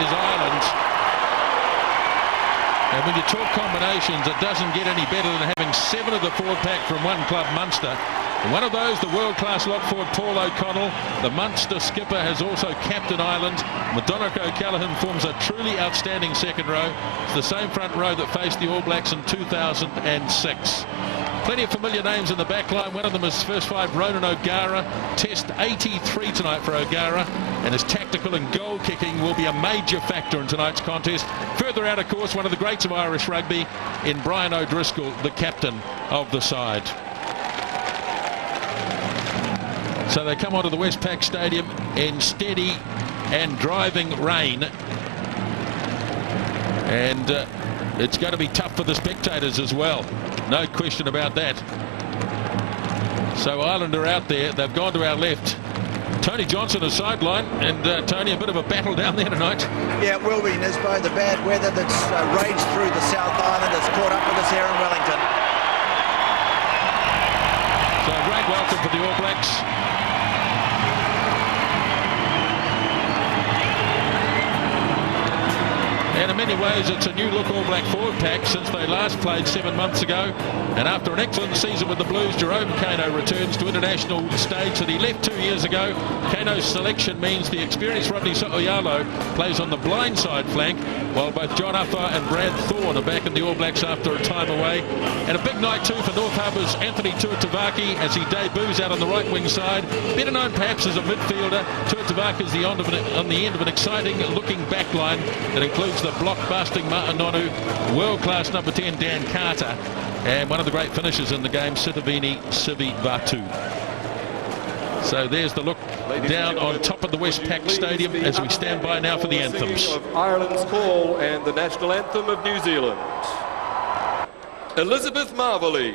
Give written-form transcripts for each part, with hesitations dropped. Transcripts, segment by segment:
is Ireland. And when you talk combinations, it doesn't get any better than having 7 of the forward pack from one club, Munster. And one of those, the world-class lock forward, Paul O'Connell. The Munster skipper has also captained Ireland. McDonagh O'Callaghan forms a truly outstanding second row. It's the same front row that faced the All Blacks in 2006. Plenty of familiar names in the back line. One of them is first 5 Ronan O'Gara. Test 83 tonight for O'Gara, and his tactical and goal kicking will be a major factor in tonight's contest. Further out, of course, one of the greats of Irish rugby in Brian O'Driscoll, the captain of the side. So they come onto the Westpac Stadium in steady and driving rain, and it's going to be tough for the spectators as well. No question about that. So Ireland are out there. They've gone to our left. Tony Johnson is sideline, and Tony, a bit of a battle down there tonight. Yeah, it will be, Nisbo. The bad weather that's raged through the South Island has caught up with us here in Wellington. So a great welcome for the All Blacks. And in many ways, it's a new look All Black forward pack since they last played 7 months ago. And after an excellent season with the Blues, Jerome Kano returns to international stage that he left 2 years ago. Kano's selection means the experienced Rodney So'oialo plays on the blindside flank, while both John Uffa and Brad Thorne are back in the All Blacks after a time away. And a big night too for North Harbour's Anthony Tuatavaki as he debuts out on the right wing side. Better known perhaps as a midfielder, Tuatavaki is on the end of an exciting looking back line that includes the block-busting Ma'anonu, world-class number 10 Dan Carter, and one of the great finishers in the game, Sitiveni Sivivatu. So there's the look down on top of the Westpac Stadium as we stand by now for the anthems. Of Ireland's call and the national anthem of New Zealand. Elizabeth Marvelly.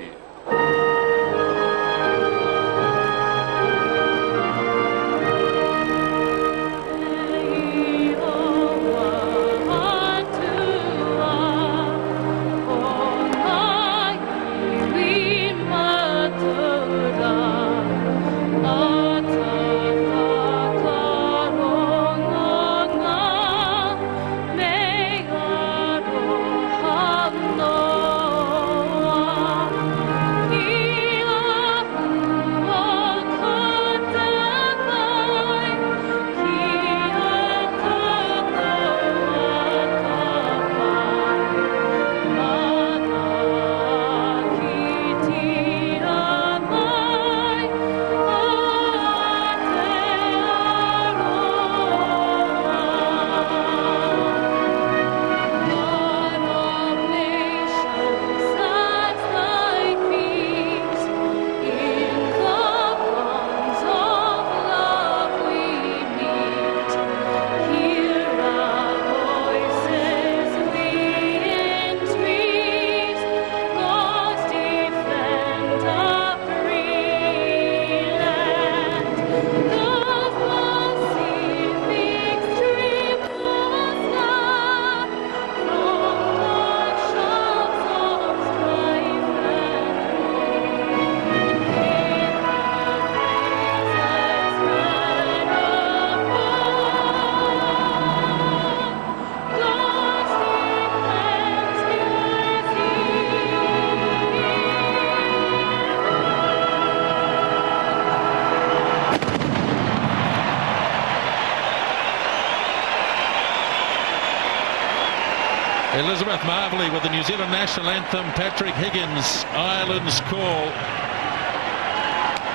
Elizabeth Marvelly with the New Zealand national anthem, Patrick Higgins, Ireland's call.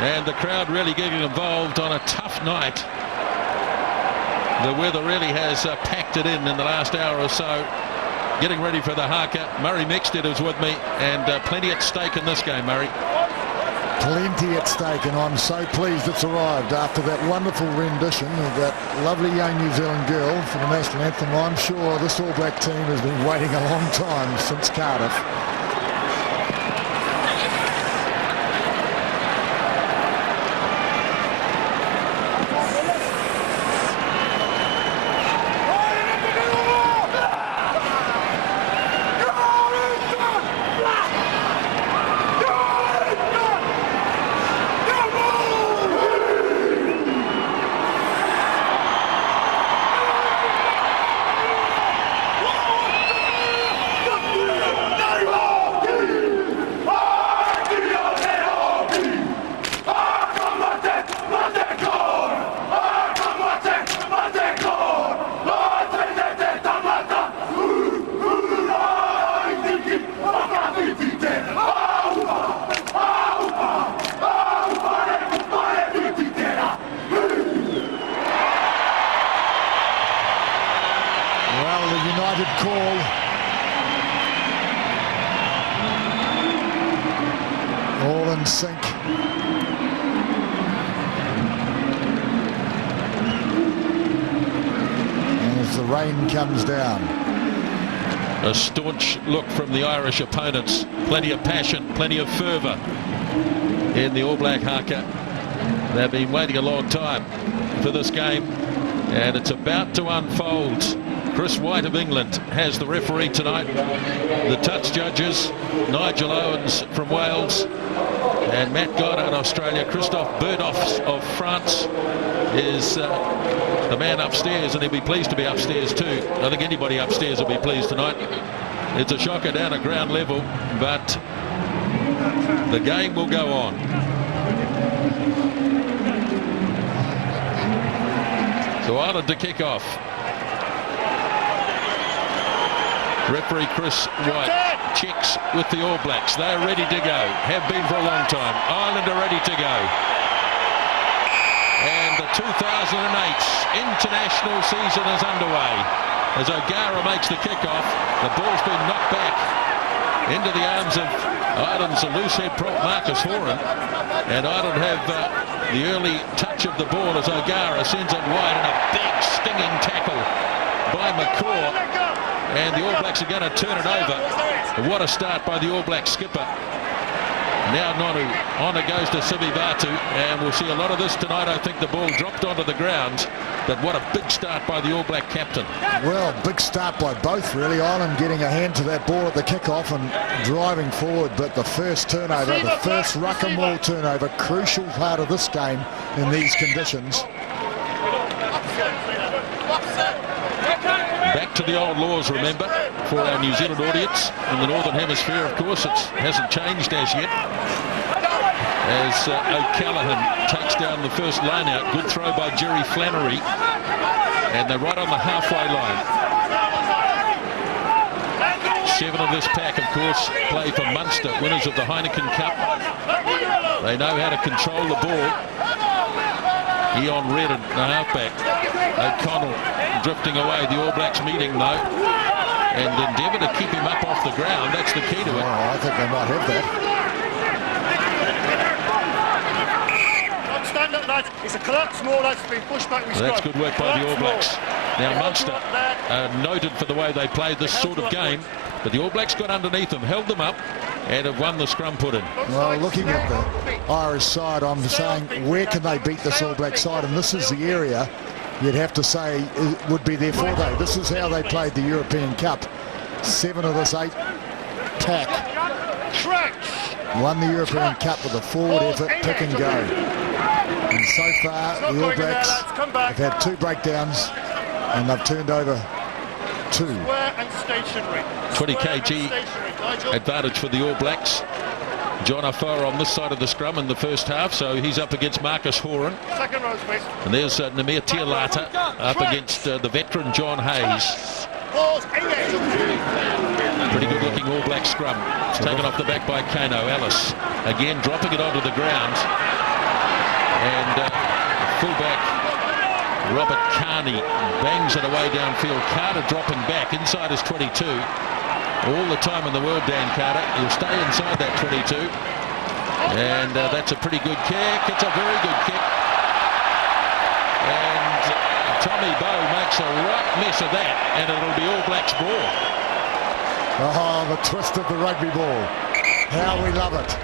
And the crowd really getting involved on a tough night. The weather really has packed it in the last hour or so. Getting ready for the haka. Murray Mexted is with me, and plenty at stake in this game, Murray. Plenty at stake, and I'm so pleased it's arrived after that wonderful rendition of that lovely young New Zealand girl for the national anthem. I'm sure this All Black team has been waiting a long time since Cardiff. call. All in sync. And as the rain comes down. A staunch look from the Irish opponents. Plenty of passion, plenty of fervour in the All Black haka. They've been waiting a long time for this game, and it's about to unfold. Chris White of England has the referee tonight. The touch judges, Nigel Owens from Wales and Matt Goddard, Australia. Christophe Berdoff of France is the man upstairs, and he'll be pleased to be upstairs too. I think anybody upstairs will be pleased tonight. It's a shocker down at ground level, but the game will go on. So Ireland to kick off. Referee Chris White checks with the All Blacks. They're ready to go. Have been for a long time. Ireland are ready to go. And the 2008 international season is underway. As O'Gara makes the kickoff, the ball's been knocked back into the arms of Ireland's loosehead prop Marcus Horan. And Ireland have the early touch of the ball as O'Gara sends it wide, and a big stinging tackle by McCaw. And the All Blacks are going to turn it over. What a start by the All Black skipper. Now Nonu, on it goes to Sivivatu, and we'll see a lot of this tonight. I think the ball dropped onto the ground, but what a big start by the All Black captain. Well, big start by both, really. Ireland getting a hand to that ball at the kickoff and driving forward, but the first turnover, the first ruck and maul turnover, crucial part of this game in these conditions. Back to the old laws, remember, for our New Zealand audience. In the Northern Hemisphere, of course, it hasn't changed as yet. As O'Callaghan takes down the first line out. Good throw by Jerry Flannery. And they're right on the halfway line. 7 of this pack, of course, play for Munster, winners of the Heineken Cup. They know how to control the ball. Eon Redden, the halfback. O'Connell drifting away. The All Blacks meeting, though, and endeavour to keep him up off the ground. That's the key to it. Oh, I think they might have that. Stand up, lads. It's a collapse more, that's been pushed back. That's good work by the All Blacks. Now Munster noted for the way they played this sort of game, but the All Blacks got underneath them, held them up, and have won the scrum put in. Well, looking at the Irish side, I'm saying, where can they beat this All Black side? And this is the area you'd have to say would be their forte. This is how they played the European Cup. 7 of this 8 pack won the European Cup with a forward effort, pick and go. And so far, the All Blacks have had 2 breakdowns, and they've turned over 2. 20 kg advantage for the All Blacks. John Afoa on this side of the scrum in the first half, so he's up against Marcus Horan. And there's Namir Tialata up against the veteran John Hayes. Pretty good looking All Black scrum. It's taken off the back by Kano Ellis. Again dropping it onto the ground. And fullback Robert Carney bangs it away downfield. Carter dropping back inside his 22. All the time in the world, Dan Carter. He'll stay inside that 22. And that's a pretty good kick. It's a very good kick. And Tommy Bowe makes a right mess of that, and it'll be All Blacks ball. Oh, the twist of the rugby ball. How we love it.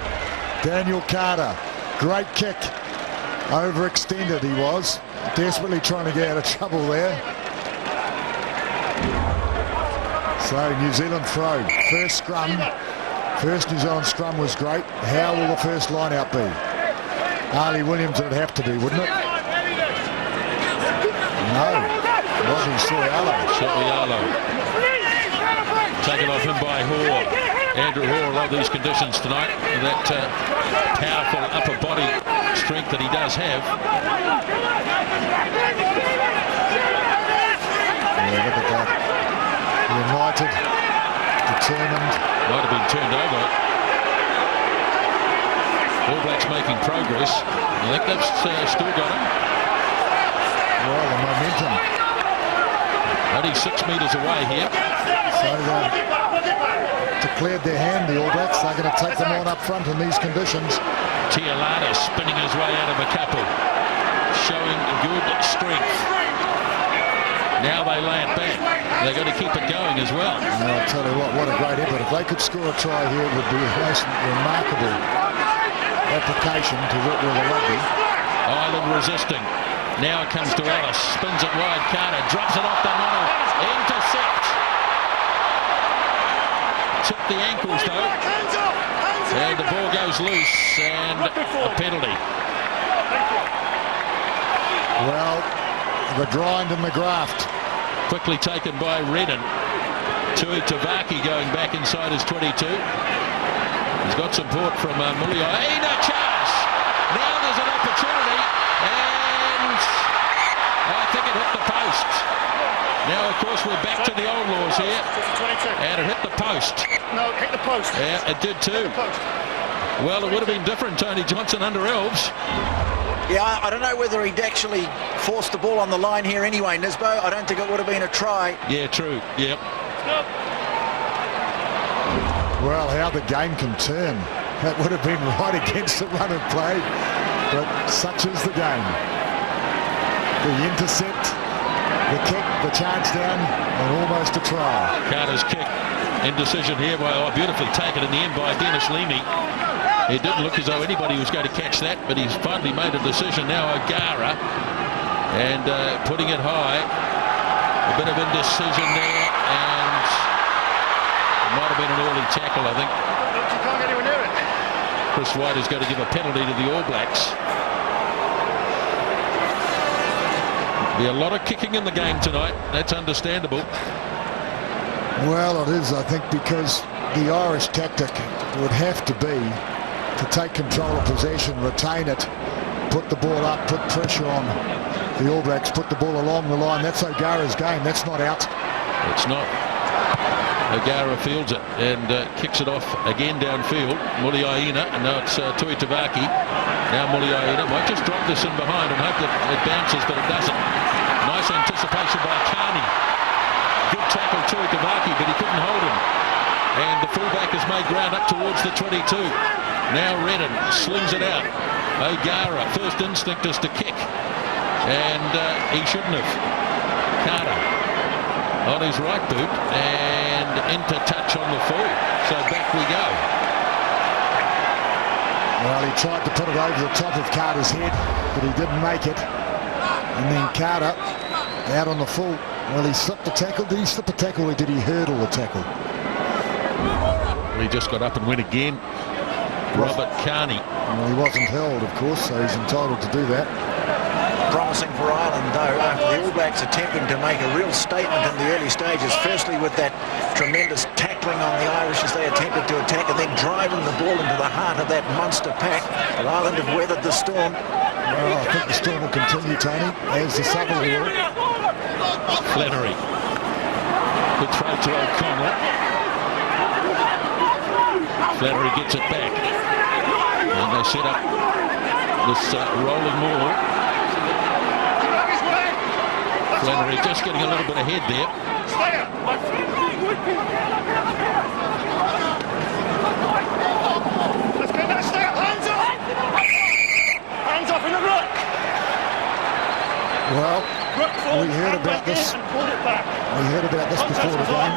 Daniel Carter, great kick. Overextended he was. Desperately trying to get out of trouble there. So New Zealand throw. First scrum. First New Zealand scrum was great. How will the first line out be? Arlie Williams would have to be, wouldn't it? No. It wasn't Sorialo. Sorialo. Taken off him by Hoare. Andrew Hoare, love these conditions tonight. And that powerful upper body strength that he does have. Yeah, look at that. United, determined. Might have been turned over. All Blacks making progress. I think they've still got him. Well, the momentum. Only only 6 metres away here. So they've declared their hand, the All Blacks. They're going to take them on up front in these conditions. Tialata spinning his way out of a couple, showing good strength. Now they lay it back. They've got to keep it going as well. And I'll tell you what a great effort. If they could score a try here, it would be a most remarkable application to work with the rugby. Ireland resisting. Now it comes to Ellis. Spins it wide. Carter drops it off the model. Intercept. Tip the ankles though. And the ball goes loose and a penalty. Well, the grind and the graft. Quickly taken by Redden. Tui Tavaki going back inside his 22. He's got support from Muliaina. Chance. Now there's an opportunity. And I think it hit the post. Now, of course, we're back to the old laws here. And it hit the post. No, it hit the post. Yeah, it did too. Well, it would have been different, Tony Johnson, under Elves. Yeah, I don't know whether he'd actually forced the ball on the line here anyway, Nisbo. I don't think it would have been a try. Yeah, true. Yep. Well, how the game can turn. That would have been right against the run of play. But such is the game. The intercept, the kick, the charge down, and almost a try. Carter's kick. Indecision here by, beautifully taken in the end by Dennis Leamy. It didn't look as though anybody was going to catch that, but he's finally made a decision now. O'Gara, and putting it high. A bit of indecision there, and it might have been an early tackle, I think. You can't get anywhere near it. Chris White is going to give a penalty to the All Blacks. Be a lot of kicking in the game tonight. That's understandable. Well, it is, I think, because the Irish tactic would have to be to take control of possession, retain it, put the ball up, put pressure on the All Blacks, put the ball along the line. That's O'Gara's game. That's not out. It's not. O'Gara fields it and kicks it off again downfield. Muliaina, and now it's Tui Tavaki. Now Muliaina might just drop this in behind and hope that it bounces, but it doesn't. Nice anticipation by Carney. Good tackle Tui Tavaki, but he couldn't hold him. And the fullback has made ground up towards the 22. Now Redden slings it out. O'Gara, first instinct is to kick. And he shouldn't have. Carter on his right boot and into touch on the full. So back we go. Well, he tried to put it over the top of Carter's head, but he didn't make it. And then Carter out on the full. Well, he slipped the tackle. Did he slip the tackle or did he hurdle the tackle? He just got up and went again. Robert Carney. Well, he wasn't held, of course, so he's entitled to do that. Promising for Ireland, though, after the All Blacks attempting to make a real statement in the early stages. Firstly, with that tremendous tackling on the Irish as they attempted to attack, and then driving the ball into the heart of that monster pack. But Ireland have weathered the storm. Well, I think the storm will continue, Tony, as the Southern will. Flannery. Good throw to O'Connell. Flannery gets it back. And they set up this rolling maul. Flannery just getting a little bit ahead there. Let's get that stay up. Hands up! Hands up in the ruck! Well, Ruck forward, we heard hand about back in this. and pull it back. We heard about this before the game.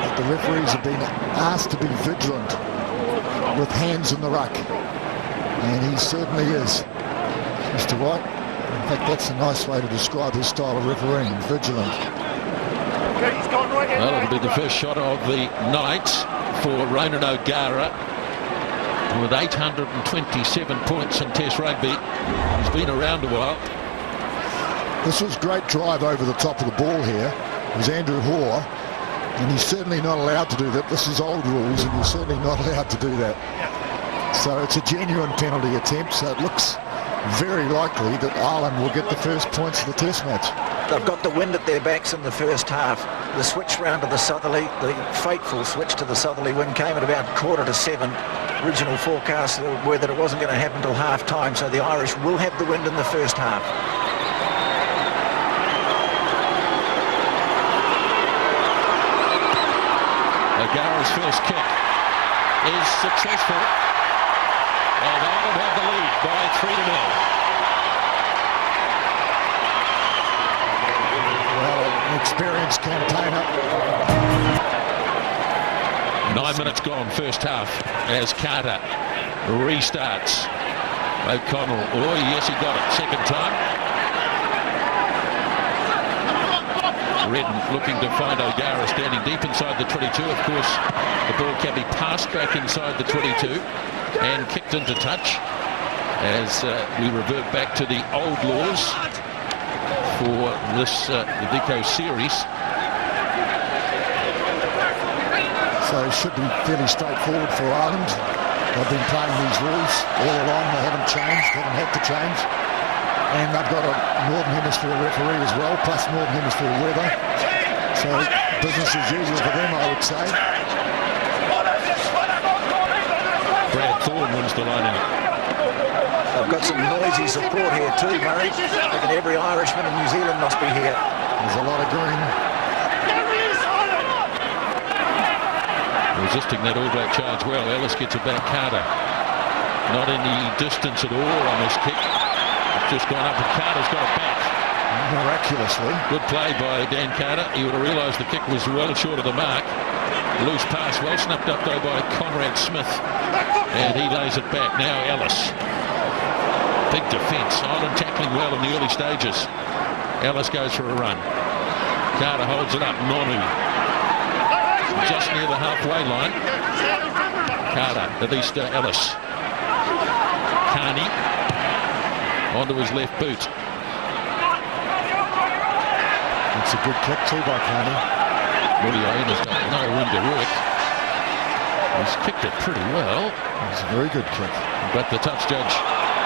That the referees have been asked to be vigilant with hands in the ruck. And he certainly is, Mr. White. In fact, that's a nice way to describe his style of refereeing, vigilant. Okay, he's gone right in. Well, it'll be the first shot of the night for Ronan O'Gara. With 827 points in Test rugby. He's been around a while. This was great drive over the top of the ball here. It was Andrew Hoare, and he's certainly not allowed to do that. This is old rules, and he's certainly not allowed to do that. So it's a genuine penalty attempt, so it looks very likely that Ireland will get the first points of the Test match. They've got the wind at their backs in the first half. The switch round to the southerly, the fateful switch to the southerly wind came at about 6:45. Original forecasts were that it wasn't going to happen till half-time, so the Irish will have the wind in the first half. O'Gara's first kick is successful. And Ireland have the lead by 3-0. Well, an experienced campaigner. 9 minutes gone, first half, as Carter restarts. O'Connell, oh yes, he got it, second time. Redden looking to find O'Gara standing deep inside the 22. Of course, the ball can be passed back inside the 22 and kicked into touch as we revert back to the old laws for this Vico series. So it should be fairly straightforward for Ireland. They've been playing these rules all along. They haven't changed, haven't had to change. And they've got a Northern Hemisphere referee as well, plus Northern Hemisphere weather. So business as usual for them, I would say. Brad Thorne wins the line out. I've got some noisy support here too, Murray. I reckon every Irishman in New Zealand must be here. There's a lot of green. Resisting that All Black charge well. Ellis gets it back. Carter not any distance at all on this kick. It's just gone up and Carter's got it back. Miraculously. Good play by Dan Carter. He would have realised the kick was well short of the mark. Loose pass, well snapped up though by Conrad Smith. And he lays it back. Now Ellis. Big defence. Ireland tackling well in the early stages. Ellis goes for a run. Carter holds it up. Nonu. Just near the halfway line. Carter, at least Ellis. Carney onto his left boot. It's a good kick too by Carney. Mullioen has got no room to work. He's kicked it pretty well. It's a very good kick. But the touch judge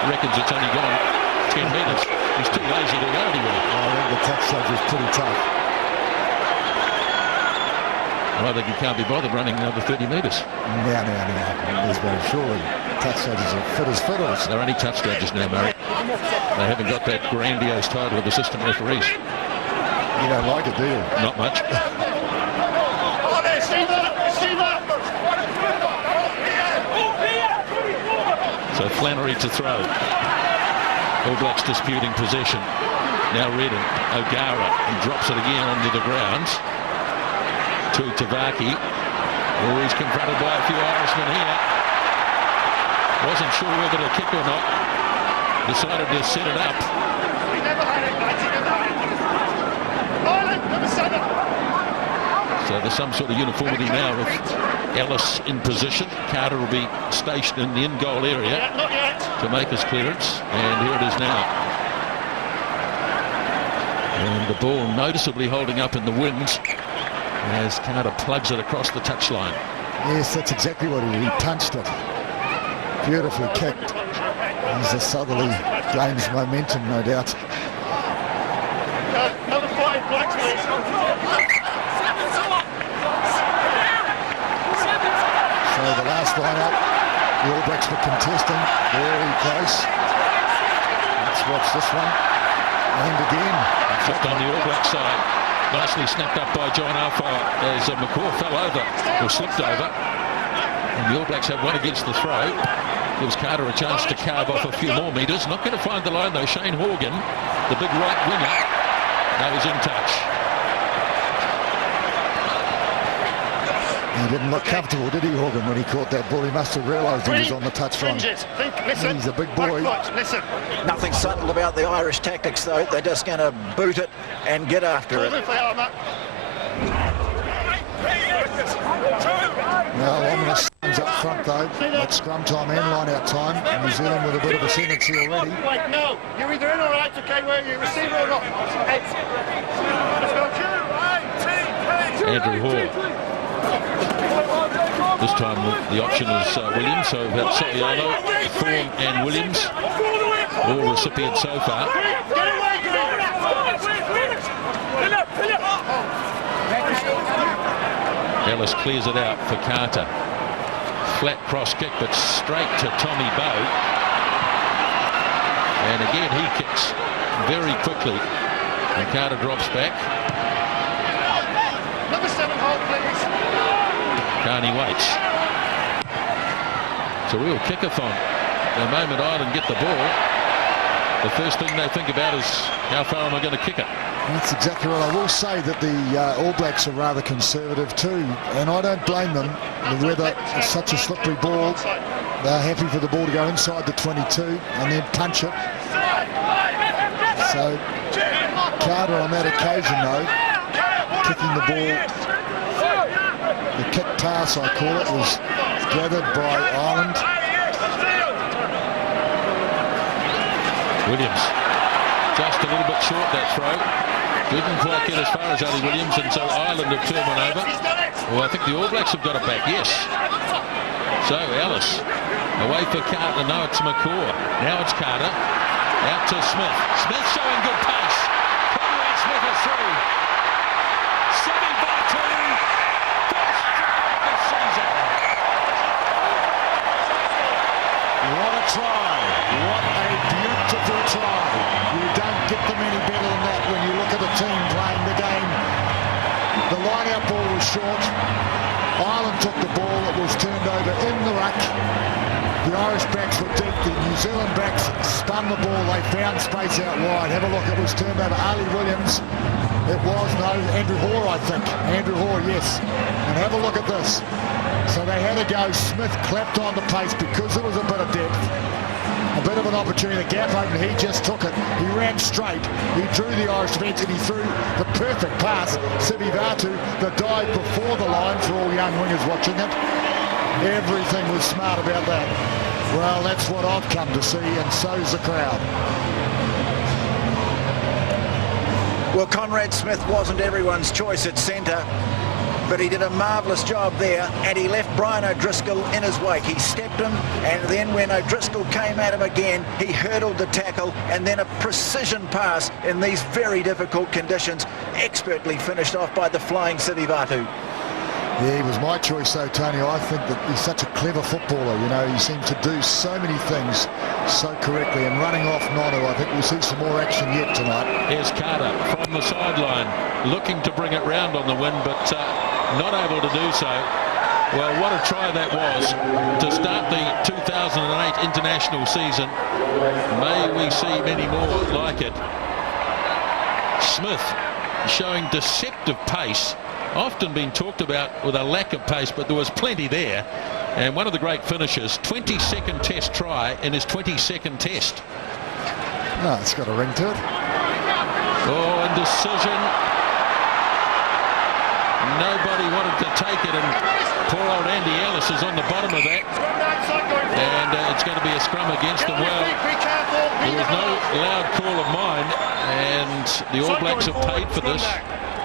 reckons it's only gone 10 metres. He's too lazy to go anywhere. I think the touch judge is pretty tough. I think he can't be bothered running another 30 metres. No. There's been surely touch judges are fit as fiddles. They're only touch judges now, Murray. They haven't got that grandiose title of assistant referees. You don't like it, do you? Not much. So Flannery to throw. All Blacks disputing possession. Now Redden. O'Gara and drops it again onto the ground. To Tavaki. Oh, he's confronted by a few Irishmen here. Wasn't sure whether to kick or not. Decided to set it up. So there's some sort of uniformity now with Ellis in position. Carter will be stationed in the in-goal area to make his clearance. And here it is now. And the ball noticeably holding up in the wind as Carter plugs it across the touchline. Yes, that's exactly what he punched it. Beautifully kicked. As the southerly gains momentum, no doubt. Another 5 blacks, please. So the last line out, the All Blacks were contesting, very close. Let's watch this one. And again. Flipped on the All Black side. Nicely snapped up by John Alfire as McCaw fell over, or slipped over. And the All Blacks have one against the throw. Gives Carter a chance to carve off a few more metres. Not going to find the line though. Shane Horgan, the big right winger, that was in touch. He didn't look comfortable, did he, Horgan, when he caught that ball? He must have realised he was on the touchline. He's a big boy. Listen. Nothing subtle about the Irish tactics, though. They're just going to boot it and get after it. Now, ominous signs up front, though. That's scrum time and line-out time. And New Zealand with a bit of ascendancy already. Wait, no. You're either in or out, okay, where you receiver or not. Andrew Hall. This time the option is Williams, so we've had Soliano, Thorne and Williams, all recipients so far. Ellis clears it out for Carter. Flat cross kick, but straight to Tommy Bowe. And again he kicks very quickly. And Carter drops back. Number 7 hold, please. Carney waits. It's a real kickathon. The moment Ireland get the ball, the first thing they think about is how far am I going to kick it? That's exactly right. I will say that the All Blacks are rather conservative too, and I don't blame them. The weather is such a slippery ball. They're happy for the ball to go inside the 22 and then punch it. So Carter on that occasion though, kicking the ball, the kick pass I call it, was gathered by Ireland. Williams just a little bit short that throw. Didn't quite get as far as Ali Williams, and so Ireland have turned one over. Well, I think the All Blacks have got it back, yes. So Ellis away for Carter. No, it's McCaw. Now it's Carter. Out to Smith. Smith showing good pace. Conrad Smith is through. 7-2. First try of the season. What a try. What a beautiful try. You don't get them any better than that when you look at the team playing the game. The line-out ball was short. Ireland took the ball. It was turned over in the ruck. The Irish backs were deep. The New Zealand backs spun the ball. They found space out wide. Have a look. It was turned over. Ali Williams. It was, no, Andrew Hoare, I think. Andrew Hoare, yes. And have a look at this. So they had to go. Smith clapped on the pace because there was a bit of depth. A bit of an opportunity. The gap open. He just took it. He ran straight. He drew the Irish defence and he threw the perfect pass. Sivivatu, the dive before the line for all young wingers watching it. Everything was smart about that. Well, that's what I've come to see, and so's the crowd. Well, Conrad Smith wasn't everyone's choice at centre, but he did a marvellous job there, and he left Brian O'Driscoll in his wake. He stepped him, and then when O'Driscoll came at him again, he hurdled the tackle, and then a precision pass in these very difficult conditions, expertly finished off by the flying Sivivatu. Yeah, he was my choice though, Tony. I think that he's such a clever footballer. You know, he seems to do so many things so correctly, and running off Nonu, I think we'll see some more action yet tonight. Here's Carter from the sideline, looking to bring it round on the wing, but not able to do so. Well, what a try that was to start the 2008 international season. May we see many more like it. Smith showing deceptive pace. Often been talked about with a lack of pace, but there was plenty there. And one of the great finishers, 22nd test try in his 22nd test. No, it's got a ring to it. Oh, indecision. Nobody wanted to take it, and poor old Andy Ellis is on the bottom of that. And it's going to be a scrum against them. Well, there was no loud call of mine, and the All Blacks have paid for this.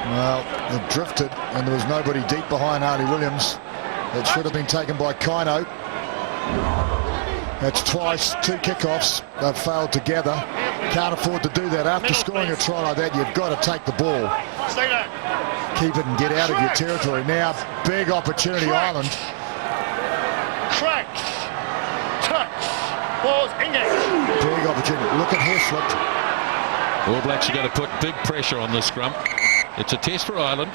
Well, it drifted, and there was nobody deep behind Ali Williams. It should have been taken by Kino. That's twice, 2 kickoffs. They've failed together. Can't afford to do that. After scoring a try like that, you've got to take the ball. Keep it and get out of your territory. Now, big opportunity, Ireland. Tracks. Touch. Balls engaged. Big opportunity. Look at Heslip. All Blacks are going to put big pressure on this scrum. It's a test for Ireland.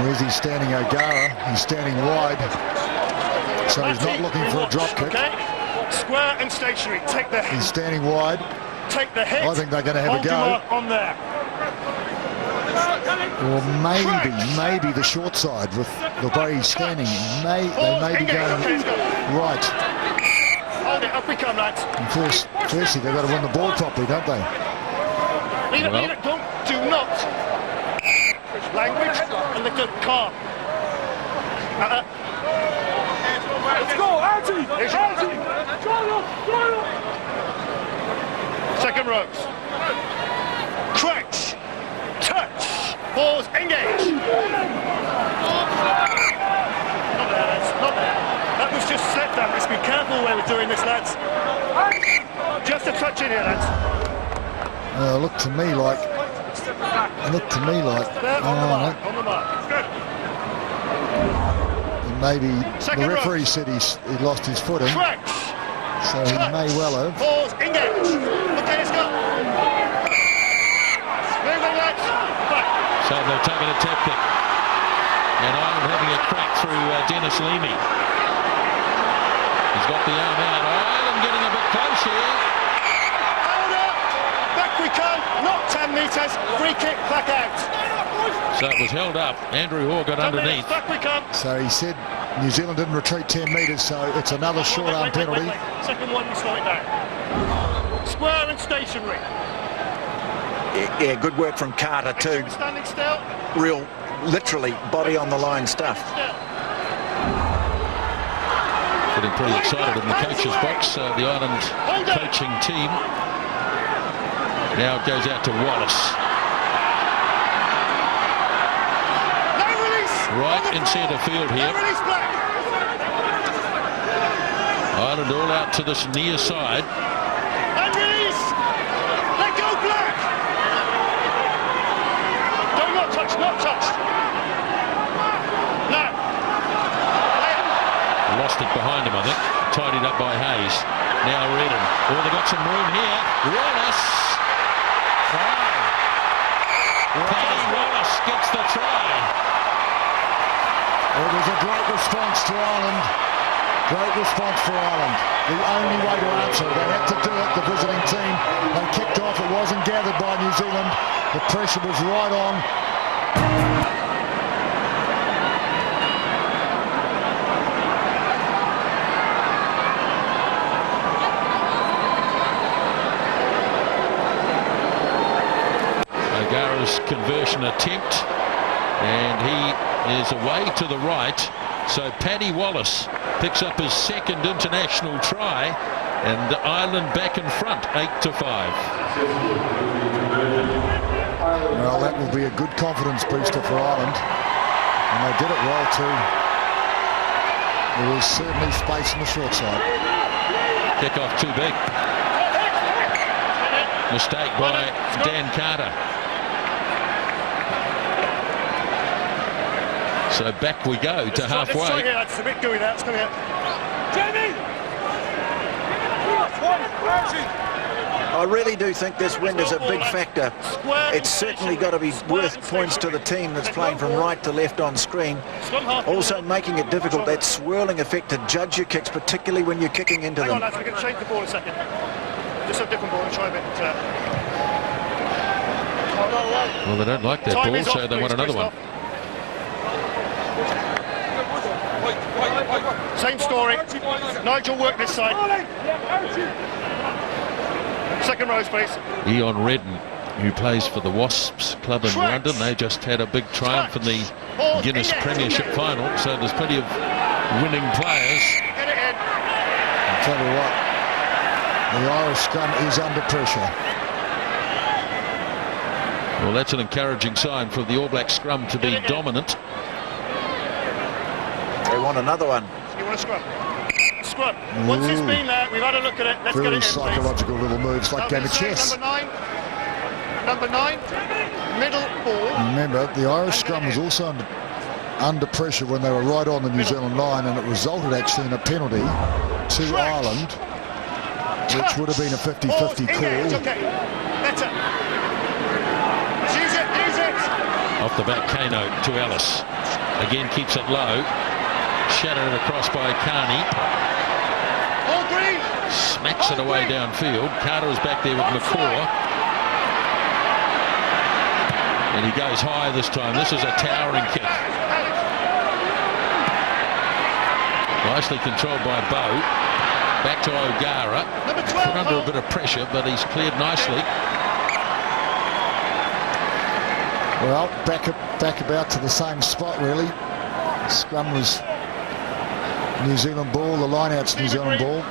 Where's he standing, O'Gara? He's standing wide. So he's not looking for a drop kick. Okay. Square and stationary. Take the head. He's standing wide. Take the head. I think they're going to have a go. On there. Or maybe the short side with the way he's standing. They may be going right. Hold it. Up we come, lads. And firstly, they've got to win the ball properly, don't they? Leave it. Do not. Language and the good car. Let's go, Archie! Second ropes. Cracks. Touch. Balls engage. Not there, lads. Not there. That was just set down. Let's be careful where we're doing this, lads. Just a touch in here, lads. Looked to me like. On the mark. Good. Maybe the referee said he lost his footing, so he may well have. Balls engage. Okay, let's go. Moving, lads. Back. So they've taken a tap kick. And Ireland having a crack through Dennis Leamy. He's got the arm out. Ireland getting a bit close here. Hold up. Back we come. Not 10 metres. Free kick, back out. So it was held up. Andrew Hoare got underneath. Back we come. So he said New Zealand didn't retreat 10 metres, so it's another short arm penalty. Second one, we slow it down. Square and stationary. Yeah, good work from Carter too. Standing still. Real, literally, body on the line stuff. Getting pretty excited in the coach's box. The Ireland coaching team. Now it goes out to Wallace. Right in centre field here. Ireland all out to this near side. And release. Let go, Black. No, not touched, not touched. No. Lost it behind him, I think. Tidied up by Hayes. Now Redden. Oh, they've got some room here. Wallace. Try. Paddy Wallace gets the try. It was a great response to Ireland. Great response for Ireland. The only way to answer it. They had to do it, the visiting team. They kicked off. It wasn't gathered by New Zealand. The pressure was right on. O'Gara's conversion attempt. And he is away to the right. So Paddy Wallace picks up his second international try, and Ireland back in front, 8-5. Well, that will be a good confidence booster for Ireland, and they did it well too. There was certainly space on the short side. Kick off too big. Mistake by Dan Carter. So back we go to halfway. That's a bit gooey there. It's coming out. Jamie! I really do think this wind is a big factor. It's certainly got to be worth points to the team that's playing from right to left on screen. Also making it difficult, that swirling effect to judge your kicks, particularly when you're kicking into them. Hang on, lads, we can change the ball a second. Just a different ball and try a bit. Well, they don't like that ball, so they want another one. Same story. Nigel work this side. Second rows, please. Ian Redden, who plays for the Wasps club in London. They just had a big triumph in the Guinness Premiership final, so there's plenty of winning players. Get it in. I'll tell you what, the Irish scrum is under pressure. Well, that's an encouraging sign for the All Black scrum to be dominant. They want another one. You want a scrum? Scrum. Once it's been there, we've had a look at it. Let's get it Very in, psychological please. little moves, like game of chess. Number nine, middle ball. Remember, the Irish scrum was also under pressure when they were right on the New Zealand line, and it resulted actually in a penalty to Ireland, which would have been a 50-50 call. Okay. Better. Use it. Off the back, Kano to Ellis. Again keeps it low. Shattered across by Carney. All green. Smacks it away downfield. Carter is back there with McCaw. And he goes high this time. This is a towering kick. Nicely controlled by Bowe. Back to O'Gara. Put under a bit of pressure, but he's cleared nicely. Well, back about to the same spot, really. Scrum was New Zealand ball, the line-out's New Zealand ball.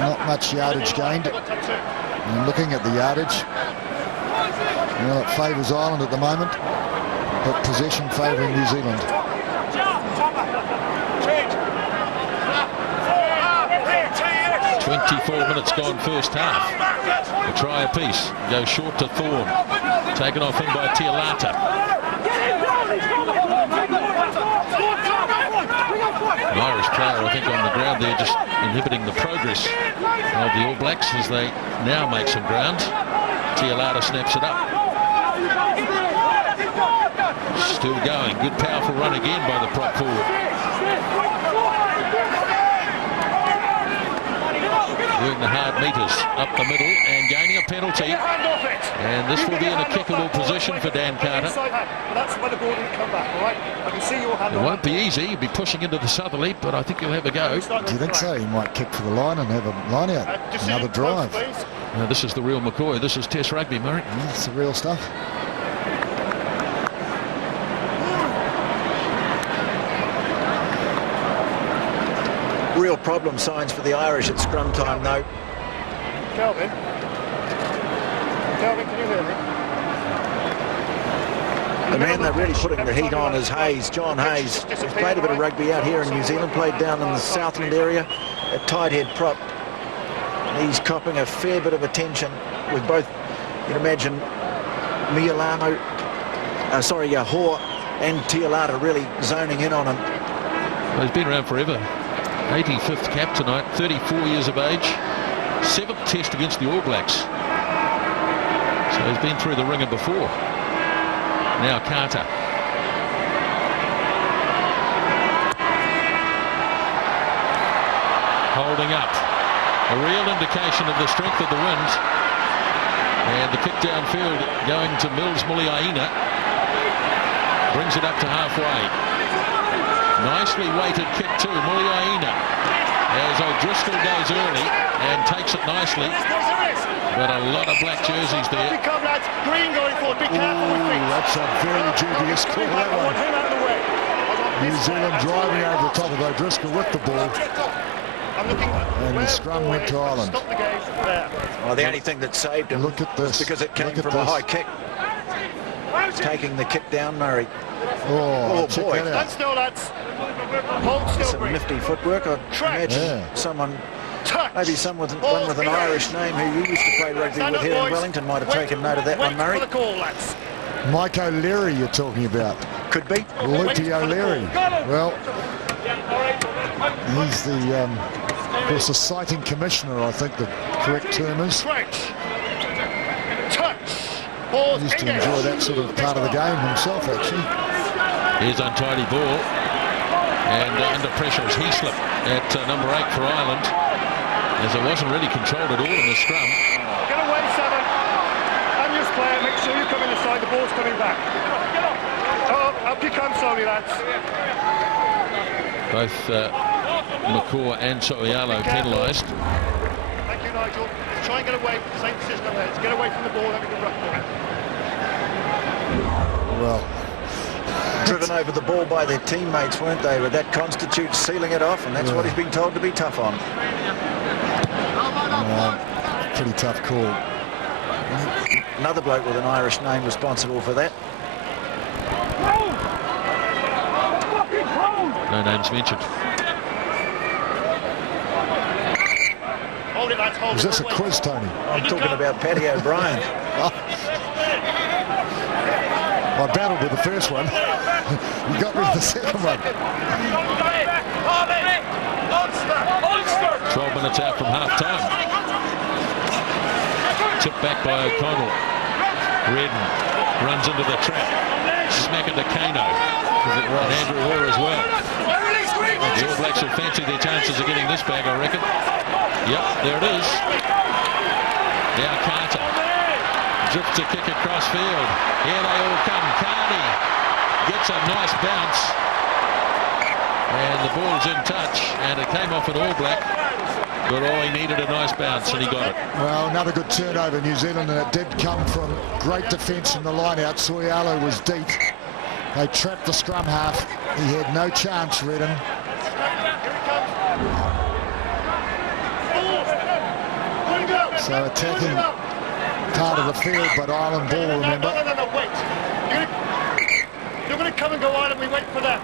Not much yardage gained. And looking at the yardage, well, it favours Ireland at the moment, but possession favouring New Zealand. 24 minutes gone first half. A try apiece. Goes short to Thorne. Taken off him by Tialata. An Irish player, I think, on the ground there, just inhibiting the progress of the All Blacks as they now make some ground. Tialata snaps it up. Still going. Good powerful run again by the prop forward. Doing the hard meters up the middle and gaining a penalty. And this will be in a kickable position for Dan Carter. That's why the ball didn't come back, all right? I can see your hand. It won't be easy. He'll be pushing into the southerly, but I think he'll have a go. Do you think so? He might kick for the line and have a line out. Another drive. Now, this is the real McCoy. This is Test rugby, Murray. Yeah, it's the real stuff. Real problem signs for the Irish at scrum time, though. Kelvin, can you hear me? The man they're really putting the heat on is Hayes, John Hayes. He's played a bit of rugby out here in New Zealand, played down in the Southland area at tight head prop. He's copping a fair bit of attention with both, you'd imagine, Hoare and Tialata really zoning in on him. Well, he's been around forever. 85th cap tonight, 34 years of age, 7th test against the All Blacks. So he's been through the ringer before. Now Carter. Holding up. A real indication of the strength of the wind. And the kick downfield going to Mills Muliaina. Brings it up to halfway. Nicely weighted kick too, Muliaina. As O'Driscoll goes early and takes it nicely. But a lot of black jerseys there. Green going forward, be careful with feet. That's a very dubious call, that one. New Zealand driving over the top of O'Driscoll with the ball. And the scrum went to Ireland. Well, the only thing that saved him, look at this, because it came from a high kick. Taking the kick down, Murray. Oh boy. Stand still, lads. Hold still, Some nifty footwork. I imagine someone, maybe someone with an Irish name who you used to play rugby with here in Wellington might have taken note of that one, Murray. Mike O'Leary you're talking about. Could be. Lupie O'Leary. Well, he's the, of course, the citing commissioner, I think the correct term is. He used to enjoy that sort of part of the game himself, actually. Here's untidy ball. And under pressure is Heaslip at number 8 for Ireland. As it wasn't really controlled at all in the scrum. Get away, 7. Unused player, make sure you come in the side, the ball's coming back. Oh, up you come slowly, lads. Both McCaw and So'ialo penalised. Thank you, Nigel. Try and get away. Same position on heads. Get away from the ball, then we can ruck for it. Well, driven over the ball by their teammates, weren't they? With that constitute sealing it off, and that's what he's been told to be tough on. Pretty tough call. Another bloke with an Irish name responsible for that. No names mentioned. Hold it, lads. Hold Is this a quiz, Tony? I'm talking about Paddy O'Brien. I battled with the first one. You got me with the second one. 12 minutes out from half-time. Tipped back by O'Connell. Redden runs into the trap. Smack into Kano. And Andrew Hoare as well. The All Blacks will fancy their chances of getting this back, I reckon. Yep, there it is. Now Carter. Drifts a kick across field. Here they all come. Carney gets a nice bounce. And the ball's in touch. And it came off an All Black. But he needed a nice bounce and he got it. Well, another good turnover, New Zealand, and it did come from great defence in the line-out. So'ialo was deep. They trapped the scrum half. He had no chance, Redden. So attacking part of the field, but Ireland ball, remember. No, wait. You're going to come and go Ireland, we wait for that.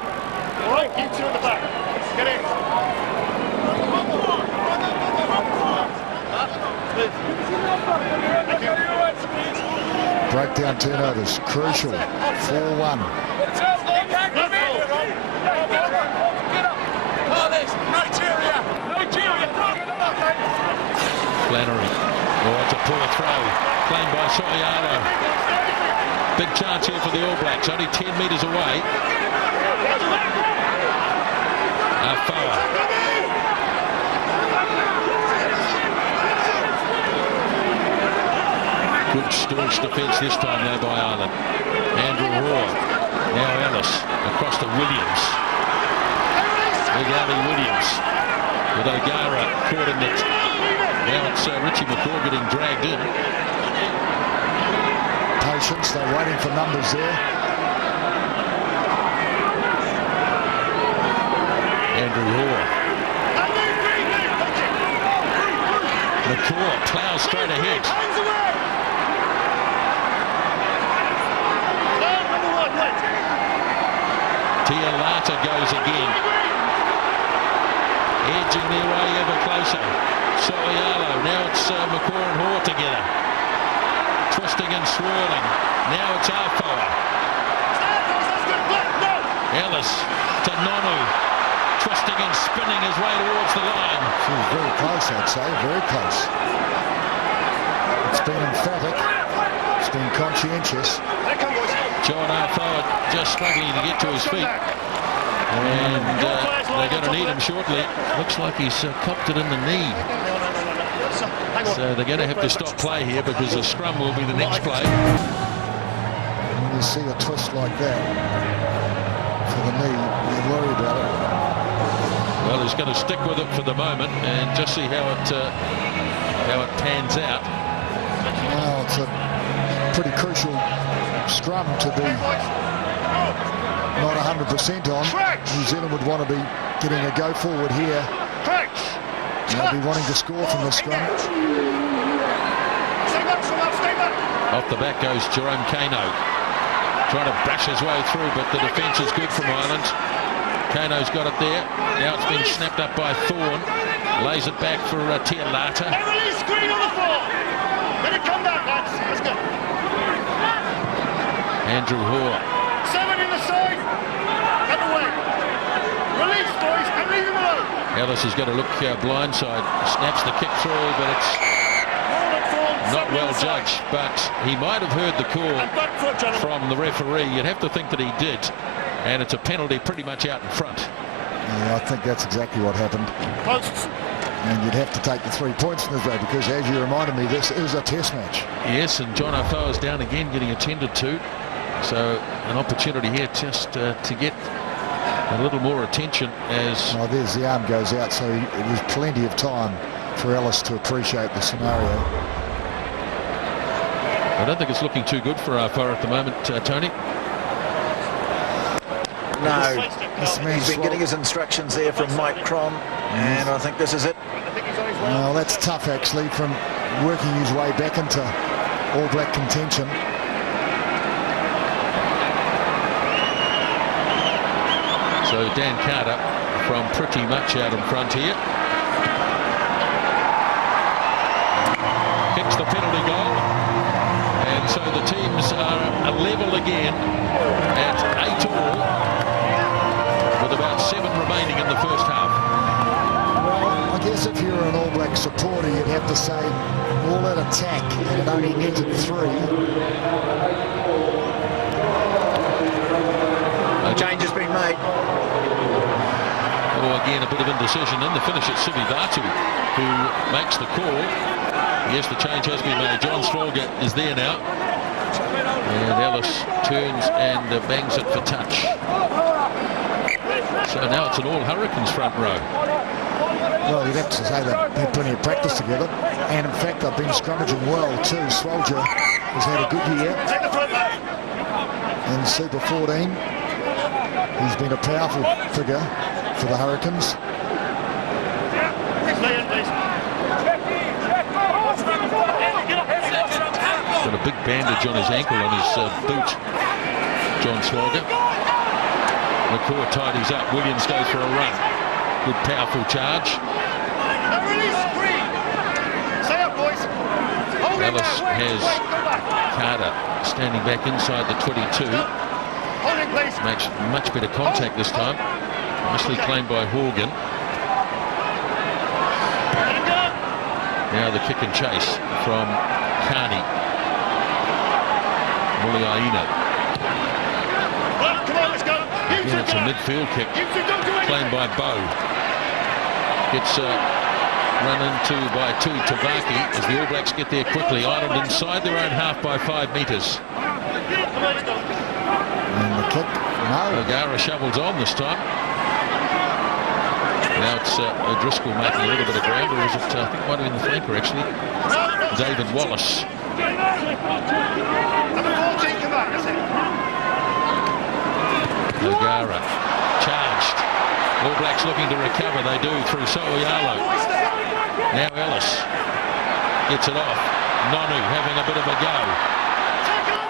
All right, you two in the back. Get in. Breakdown turnovers, crucial. 4-1. Flannery. Oh, it's a poor throw. Claimed by So'ialo. Big chance here for the All Blacks, only 10 metres away. Afoa. Good staunch defence this time though by Ireland. Andrew Roar. Now Ellis across to Williams. Big Ali Williams with O'Gara caught in it. Now it's Richie McCaw getting dragged in. Patience, they're waiting for numbers there. Andrew Hoare. McCaw ploughs straight ahead. Tialata goes again. Edging their way ever closer. Soialo. Now it's McCaw and Hoare together. Twisting and swirling. Now it's Afoa. Ellis to Nonu. Twisting and spinning his way towards the line. Very close, I'd say. Very close. It's been emphatic. It's been conscientious. John Afoa just struggling to get to his feet. And they're going to need him shortly. Looks like he's copped it in the knee. So they're going to have to stop play here because the scrum will be the next play. When you see a twist like that for the knee, you worry about it. Well, he's going to stick with it for the moment and just see how it pans out. Well, it's a pretty crucial scrum to be not 100% on. New Zealand would want to be getting a go forward here. They'll be wanting to score from the scrum. Off the back goes Jerome Kano. Trying to bash his way through, but the defence is good from Ireland. Kano's got it there. Now it's been snapped up by Thorne. Lays it back for Tialata. Andrew Hoare. 7 in the side. Cut away. Release, boys, and leave him alone. Ellis has got to look blindside. Snaps the kick through, but it's not well judged. But he might have heard the call from the referee. You'd have to think that he did. And it's a penalty pretty much out in front. Yeah, I think that's exactly what happened. Posts. And you'd have to take the 3 points in this way because, as you reminded me, this is a test match. Yes, and John Afoa's down again, getting attended to. So an opportunity here just to get a little more attention as... Oh, there's the arm goes out, so it was plenty of time for Ellis to appreciate the scenario. I don't think it's looking too good for Afoa at the moment, Tony. No, he's been getting his instructions there from Mike Crom, and I think this is it. Well, that's tough, actually, from working his way back into All Black contention. So Dan Carter from pretty much out in front here. Kicks the penalty goal. And so the teams are level again at 8-all with about 7 remaining in the first half. Well, I guess if you're an All Black supporter, you'd have to say all that attack and it only netted 3. Change has been made. Oh, again, a bit of indecision. In the finish, it's Sivivatu who makes the call. Yes, the change has been made. John Slaughter is there now. And Ellis turns and bangs it for touch. So now it's an all Hurricanes front row. Well, you'd have to say they've had plenty of practice together. And, in fact, they've been scrummaging well, too. Swolger has had a good year. In Super 14. He's been a powerful figure for the Hurricanes. Got a big bandage on his ankle on his boot, John Swalger. McCaw tidies up. Williams goes for a run. Good powerful charge. Ellis has Carter standing back inside the 22. Makes much better contact this time. Nicely claimed by Horgan. Now the kick and chase from Carney. Muliaina. Well, come on, let's go. Again, it's a midfield kick claimed by Bow. It's run into by Tavaki as the All Blacks get there quickly. Ireland inside their own half by 5 metres. And the kick, no. O'Gara shovels on this time. Now it's O'Driscoll making a little bit of ground, or is it, I think it might have been the flanker actually, David Wallace. O'Gara charged. All Blacks looking to recover. They do through So'oialo. Now Ellis gets it off. Nonu having a bit of a go.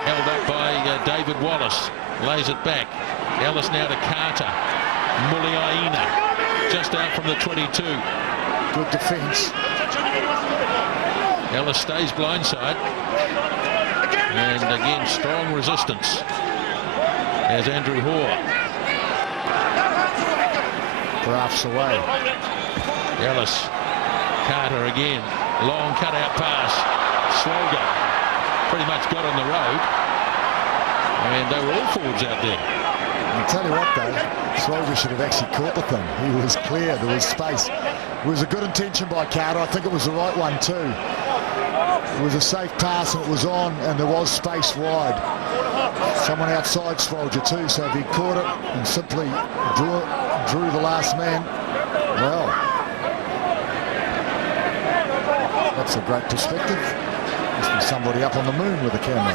Held up by David Wallace. Lays it back. Ellis now to Carter. Muliaina just out from the 22. Good defence. Ellis stays blindside. And again, strong resistance. There's Andrew Hoare. Drafts away. Ellis. Carter again. Long cut-out pass. Sloga pretty much got on the road. And they were all forwards out there. I'll tell you what, though, Sloga should have actually caught the thing. He was clear. There was space. It was a good intention by Carter. I think it was the right one, too. It was a safe pass, and it was on, and there was space wide. Someone outside Swolger too, so if he caught it and simply drew the last man, well, that's a great perspective. Must be somebody up on the moon with a camera.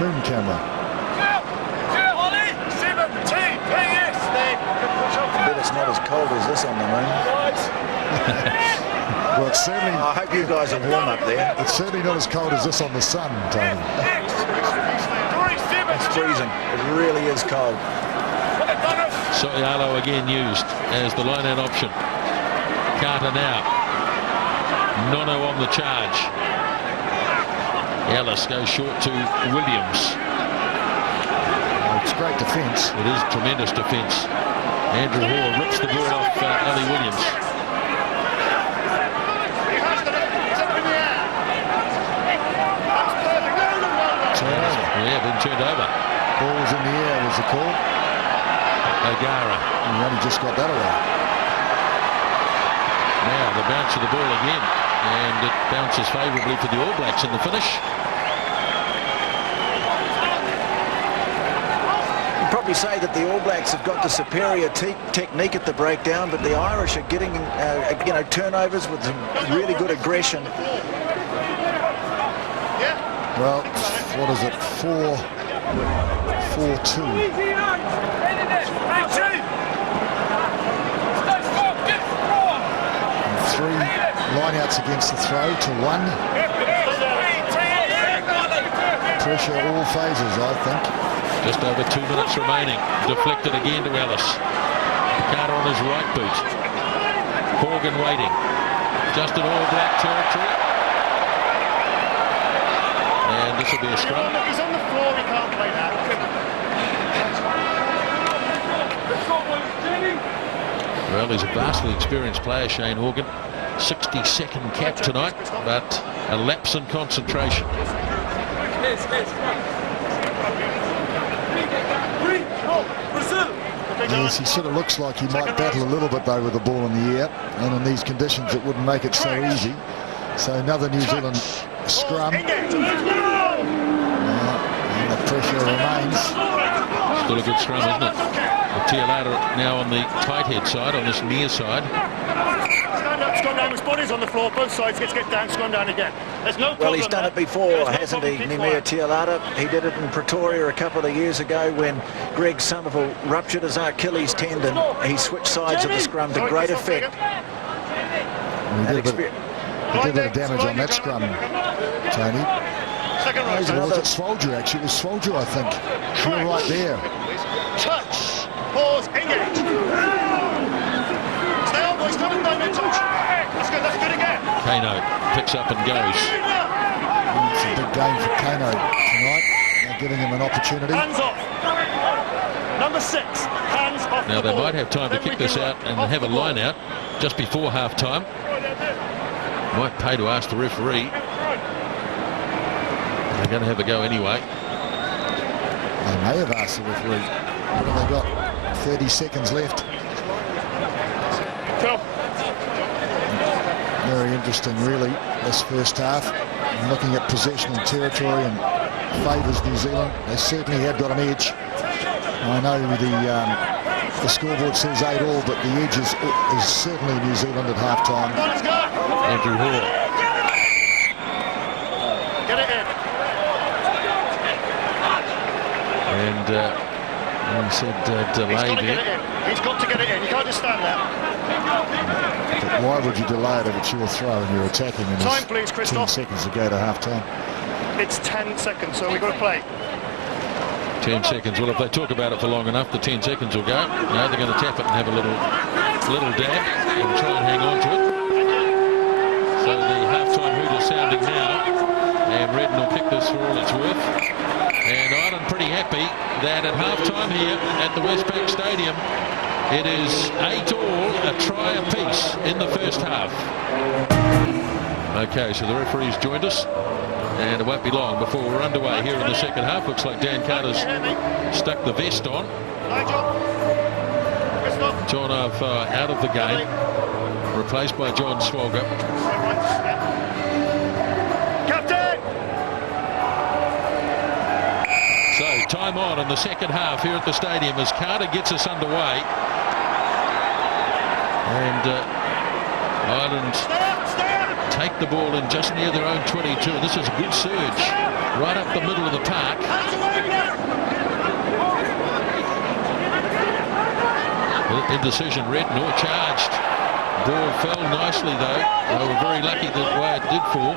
Moon camera. I bet it's not as cold as this on the moon. Well, it's certainly... I hope you guys are warm up there. It's certainly not as cold as this on the sun, Tony. It's freezing. It really is cold. So'oialo again used as the line-out option. Carter now. Nono on the charge. Ellis goes short to Williams. Oh, it's great defence. It is tremendous defence. Andrew Hoare rips the ball off Ali Williams. Yeah, been turned over. Balls in the air was the call. O'Gara. He only just got that away. Now the bounce of the ball again. And it bounces favourably for the All Blacks in the finish. You'd probably say that the All Blacks have got the superior technique at the breakdown, but the Irish are getting turnovers with some really good aggression. Well, what is it? 4-2. 3 lineouts against the throw to 1. Pressure all phases, I think. Just over 2 minutes remaining. Deflected again to Ellis. Carter on his right boot. Horgan waiting. Just in All Black territory. And this will be a scrum. He's on the floor, he can't play that. Well, he's a vastly experienced player, Shane Horgan. 62nd cap tonight, but a lapse in concentration. Yes, he sort of looks like he might battle a little bit, though, with the ball in the air. And in these conditions, it wouldn't make it so easy. So another New Zealand scrum. And the pressure remains. Still a good scrum, isn't it? Tialata now on the tight head side, on this near side. Stand up, scrum down. His body's on the floor. Both sides get down, scrum down again. There's no problem. Well, he's done it before, hasn't he, Nemir Tialata? He did it in Pretoria a couple of years ago when Greg Somerville ruptured his Achilles tendon. He switched sides of the scrum to great effect. He did a bit of damage on that scrum, Tony. Or was it Swolger, actually? It was Swolger, I think. You're right there. Touch. Pause. Engage. Stay on, boys. Don't touch. That's good again. Kano picks up and goes. It's a big game for Kano tonight. They're giving him an opportunity. Hands off. Number 6. Hands off. Now the they ball. might have time to kick this out and have a line out just before half time. Might pay to ask the referee. They're going to have a go anyway. They may have asked the referee. What have they got? 30 seconds left. Very interesting, really, this first half. And looking at possession and territory and favours New Zealand. They certainly have got an edge. I know the scoreboard says 8-all, but the edge is certainly New Zealand at half-time. Andrew Hall. Get it in. And he said delay there. He's got to get it in. You can't just stand there. But why would you delay it if it's your throw and you're attacking? And Time, please, 10 Christoph. seconds to go to half-time. It's 10 seconds, so we've got to play. 10 seconds. Well, if they talk about it for long enough, the 10 seconds will go. No, they're going to tap it and have a little dab and try and hang on to it. So the half-time hoot is sounding now, and Redden will kick this for all it's worth. And Ireland pretty happy that at half-time here at the Westpac Stadium, it is 8-all, a try apiece in the first half. Okay, so the referee's joined us. And it won't be long before we're underway here in the second half. Looks like Dan Carter's stuck the vest on. John out of the game, replaced by John Swalger. Captain! So time on in the second half here at the stadium as Carter gets us underway. And Ireland take the ball in just near their own 22. This is a good surge right up the middle of the park. Indecision, Redden or charged. Ball fell nicely though. They were very lucky the way it did fall.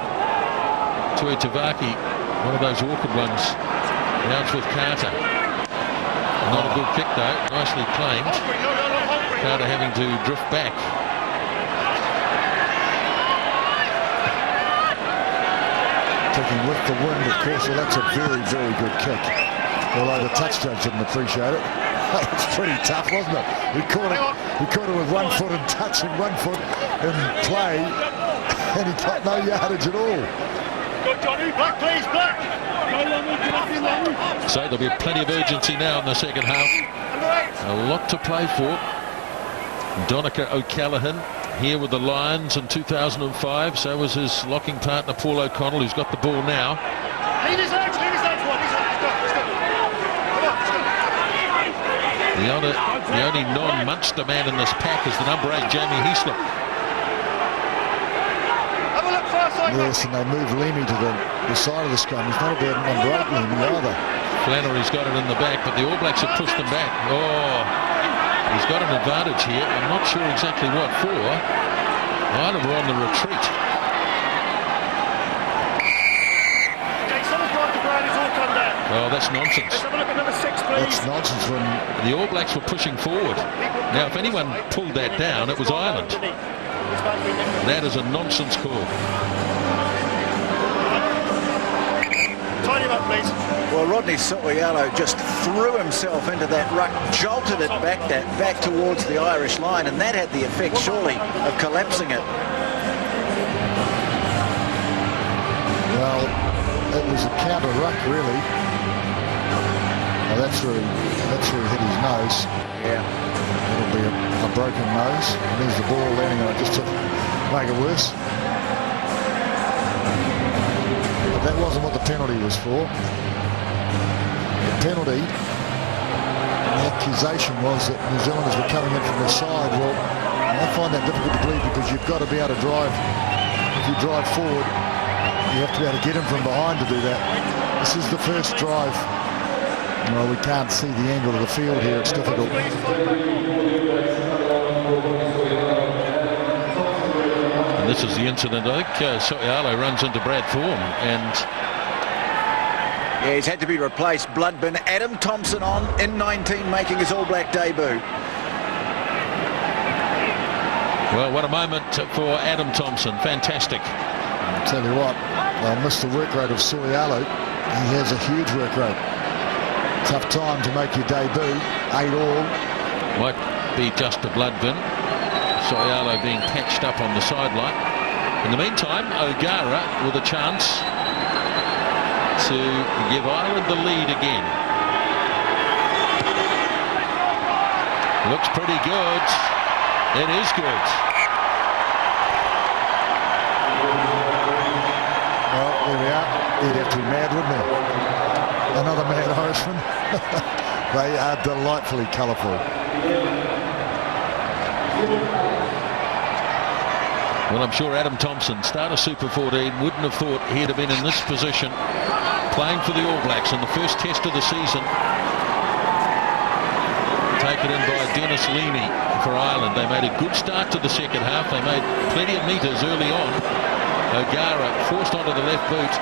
Tui Tavaki, one of those awkward ones. Bounce with Carter. Not a good kick though. Nicely claimed. Carter having to drift back. Kicking with the wind, of course. Well, that's a very, very good kick. Although the touch judge didn't appreciate it. It's pretty tough, wasn't it? He caught it with 1 foot and touch and 1 foot in play, and he got no yardage at all. Good, Johnny. Black, please, black. So there'll be plenty of urgency now in the second half. A lot to play for. Donica O'Callaghan here with the Lions in 2005. So was his locking partner Paul O'Connell, who's got the ball now. Lead his legs, one. The only non-Munster man in this pack is the number 8, Jamie Heaslip. Have a look far side. Yes, and they move Leamy to the side of the scrum. He's not a bad number 8, Leamy, either. Flannery's got it in the back, but the All Blacks have pushed them back. Oh, he's got an advantage here. I'm not sure exactly what for. Ireland were on the retreat. Okay, someone's got the ground. It's all come down. Oh, that's nonsense. Let's have a look at number 6, please. That's nonsense when The All Blacks were pushing forward. Now, if anyone pulled that down, it was Ireland. That is a nonsense call. Tidy him up, please. Well, Rodney So'oialo just threw himself into that ruck, jolted it back towards the Irish line, and that had the effect, surely, of collapsing it. well, it was a counter ruck, really. Well, that's where he hit his nose. Yeah. It'll be a broken nose. And there's the ball landing on it just to make it worse. But that wasn't what the penalty was for. The penalty, the accusation was that New Zealanders were coming in from the side. Well, I find that difficult to believe because you've got to be able to drive. If you drive forward, you have to be able to get him from behind to do that. This is the first drive. Well, we can't see the angle of the field here. It's difficult. And this is the incident. I think So'oialo runs into Brad Thorne, and Yeah, he's had to be replaced. Bloodbin. Adam Thompson on in 19, making his All Black debut. well, what a moment for Adam Thompson. Fantastic. I'll tell you what, they'll miss the work rate of So'oialo. He has a huge work rate. Tough time to make your debut. 8-all. Might be just a blood bin. So'oialo being patched up on the sideline. In the meantime, O'Gara with a chance. to give Ireland the lead again. Looks pretty good. It is good. Well, there we are. He'd have to be mad, wouldn't he? Another mad Irishman. They are delightfully colourful. Well, I'm sure Adam Thompson, starter Super 14, wouldn't have thought he'd have been in this position playing for the All Blacks in the first test of the season. Taken in by Dennis Leamy for Ireland. They made a good start to the second half. They made plenty of metres early on. O'Gara forced onto the left boot,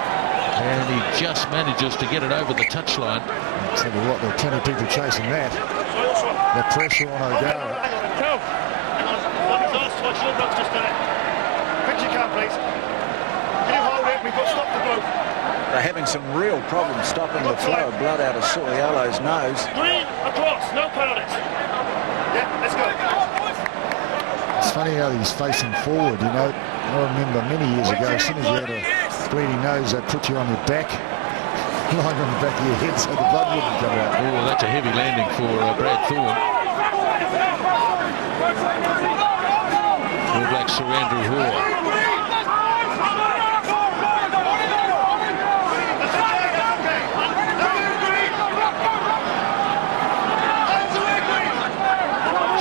and he just manages to get it over the touchline. I'll tell you what, there are plenty of people chasing that. The pressure on O'Gara. They're having some real problems stopping the flow of blood out of Sorialo's nose. Green across, no penalties. Yeah, let's go. It's funny how he's facing forward, you know. I remember many years ago, as soon as you had a bleeding nose, they'd put you on your back, lying on the back of your head so the blood wouldn't come out. Oh, that's a heavy landing for Brad Thorne. All Blacks Sir Andrew Hoare.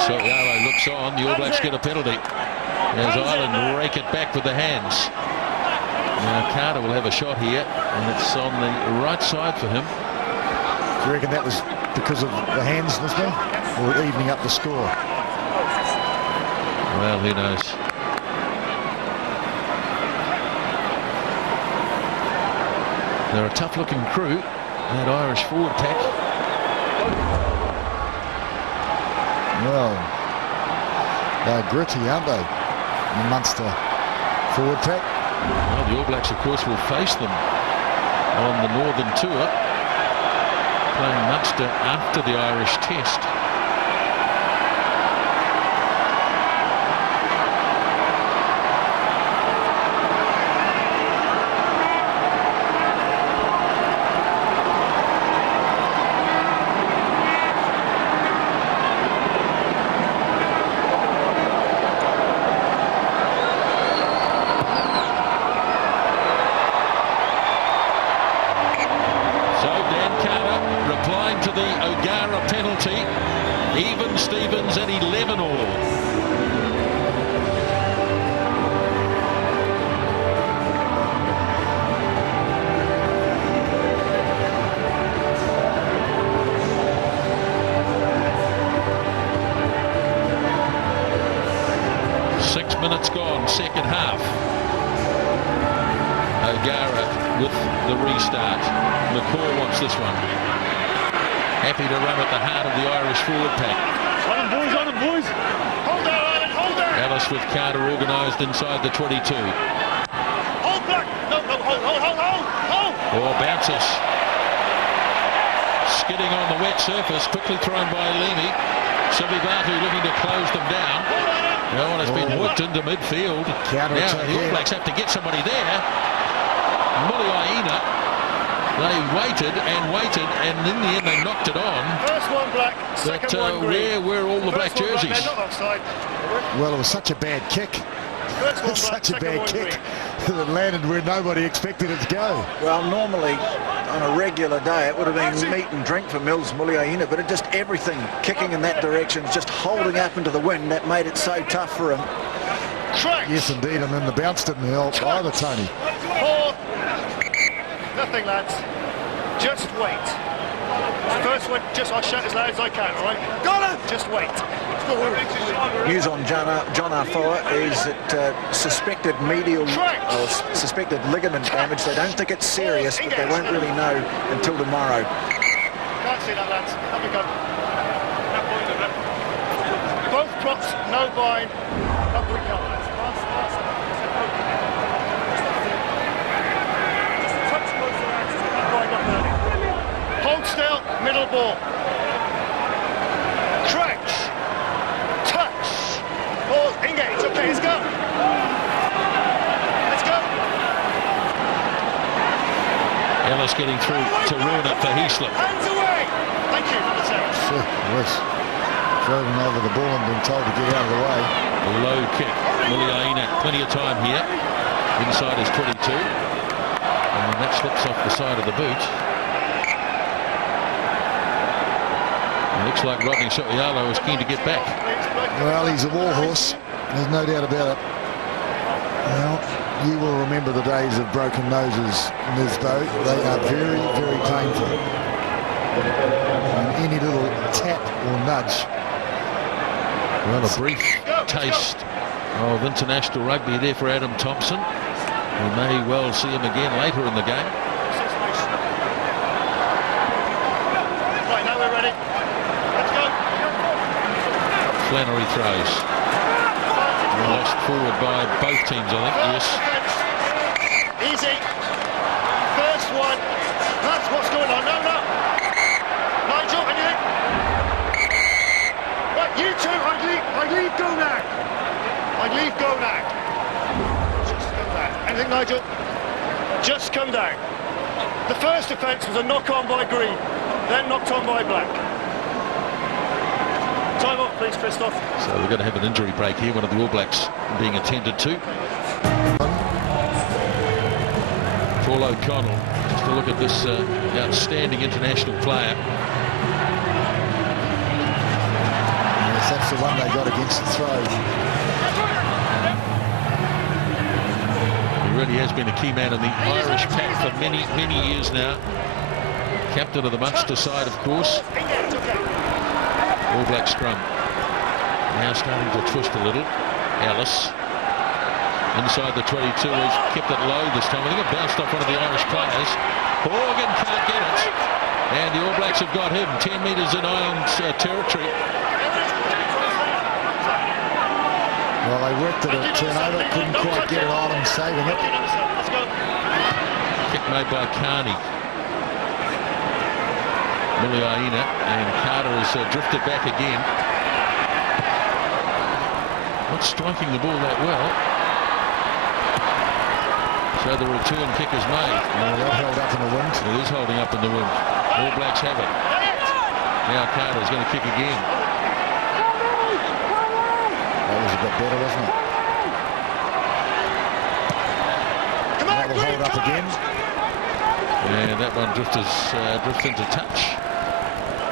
So Yaro looks on. The All Blacks get a penalty as Ireland rake it back with the hands. Now Carter will have a shot here, and it's on the right side for him. Do you reckon that was because of the hands, listening, or evening up the score? Well, who knows? They're a tough-looking crew, that Irish forward pack. Well, they're gritty, aren't they? The Munster forward pack. Well, the All Blacks, of course, will face them on the Northern Tour, playing Munster after the Irish Test. Even Stevens at 11 all. Six minutes gone, second half. O'Gara with the restart. McCaw wants this one. Happy to run at the heart of the Irish forward pack. On them, boys, on them, boys. Hold there, Ireland, hold there. Alice with Carter organised inside the 22. Hold back. No, hold. Or bounces. Skidding on the wet surface, quickly thrown by Leamy. Sivivatu looking to close them down. No one has been whipped into midfield. Now the All Blacks have to get somebody there. Muliaina. They waited, and in the end they knocked it on. First one black, second one green. Where were all the black jerseys? Black, not offside. Well, it was such a bad kick. First one black, such a bad kick that landed where nobody expected it to go. Well, normally on a regular day it would have been meat and drink for Mills Muliaina, but it just everything kicking in that direction, just holding up into the wind, that made it so tough for him. Yes, indeed, and then the bounce didn't help either, Tony. Nothing, lads. Just wait. First one, I'll shout as loud as I can, all right? Got it! Just wait. News on John Afoa is that suspected medial or suspected ligament damage. They don't think it's serious, but they won't really know until tomorrow. Can't see that, lads. Have we go. Both props, no bind. Up we go, lads. Hold still, middle ball. Crouch. Touch. Ball, engage. Okay, let's go. Let's go. Ellis getting through to ruin it for Heaslip. Hands away! Thank you for the second. Yes. Thrown over the ball and been told to get out of the way. A low kick. Muliaina, plenty of time here. Inside is 22. And that slips off the side of the boot. It looks like Rodney Sotialo is keen to get back. Well, he's a war horse. There's no doubt about it. Well, you will remember the days of broken noses, Nisbo. They are very, very painful. And any little tap or nudge. Well, a brief taste of international rugby there for Adam Thompson. We may well see him again later in the game. Right, now we're ready. Let's go. Flannery throws. Lost forward by both teams, I think. Yes. Easy. First one. That's what's going on. No. Nigel, anything? Right, you two, I'd leave go now. I'd leave go now. Just come down. Anything, Nigel? Just come down. The first offence was a knock-on by Green, then knocked on by Black. Time off, please, Christoph. So we're going to have an injury break here. One of the All Blacks being attended to. Paul O'Connell, just to look at this outstanding international player. Yes, that's the one they got against the throw. He really has been a key man in the Irish pack for many, many years now. Captain of the Munster side, of course. All Black scrum. Now starting to twist a little. Ellis. Inside the 22. He's kept it low this time. I think it bounced off one of the Irish players. Horgan can't get it. And the All Blacks have got him. 10 metres in Ireland territory. Well, they worked at a turnover. Couldn't quite get an Ireland saving it. Kick made by Carney. Muliaina, and Carter has drifted back again. Not striking the ball that well. So the return kick is made. Well, that held up in the wind. It is holding up in the wind. All Blacks have it. Now Carter's going to kick again. That was a bit better, wasn't it? That will hold up again. And that one drifts into touch.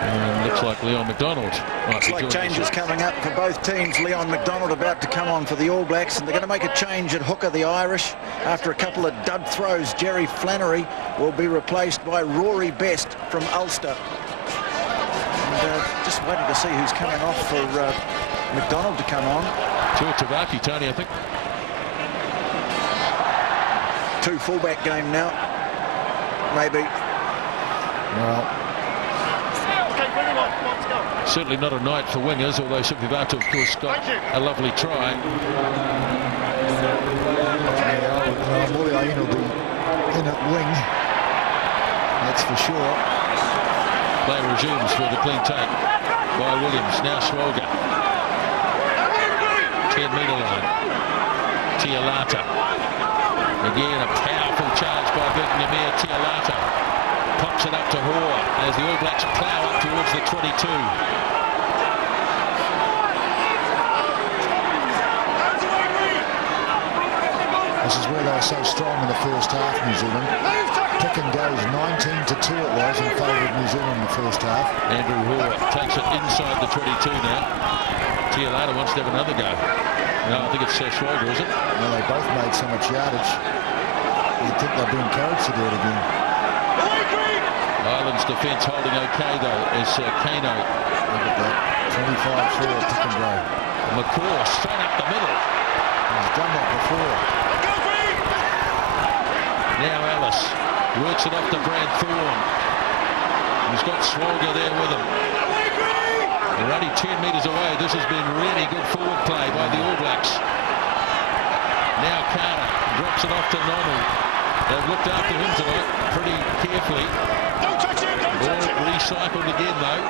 And looks like Leon McDonald might be Looks like joining changes us. coming up for both teams. Leon McDonald about to come on for the All Blacks, and they're going to make a change at hooker, the Irish. After a couple of dud throws, Jerry Flannery will be replaced by Rory Best from Ulster. And just waiting to see who's coming off for McDonald to come on. Tavaki, Tony, I think. Two fullback game now, maybe. Well, Certainly not a night for wingers, although Sipivatu, of course, got a lovely try. Muliaina will be in at wing. That's for sure. Play resumes for the clean take by Williams. Now Swolga. 10-metre line. Tialata. Again, a powerful charge by Namir Tialata. Pops it up to Hoare as the All Blacks plough up towards the 22. This is where they were so strong in the first half, New Zealand. Pick and goes 19-2 it was in favour of New Zealand in the first half. Andrew Hoare takes it inside the 22 now. Tialata wants to have another go. No, I think it's Schwager, is it? Well, they both made so much yardage. You'd think they'd be encouraged to do it again. Ireland's defence holding okay, though, as Kano. Look at that. 25-4 pick and go. McCaw straight up the middle. He's done that before. Now Ellis works it off to Brad Thorne. He's got Swolga there with him. They're only 10 metres away. This has been really good forward play by the All Blacks. Now Carter drops it off to Nonu. They've looked after him tonight pretty carefully. Don't touch him, don't touch him. Recycled again though.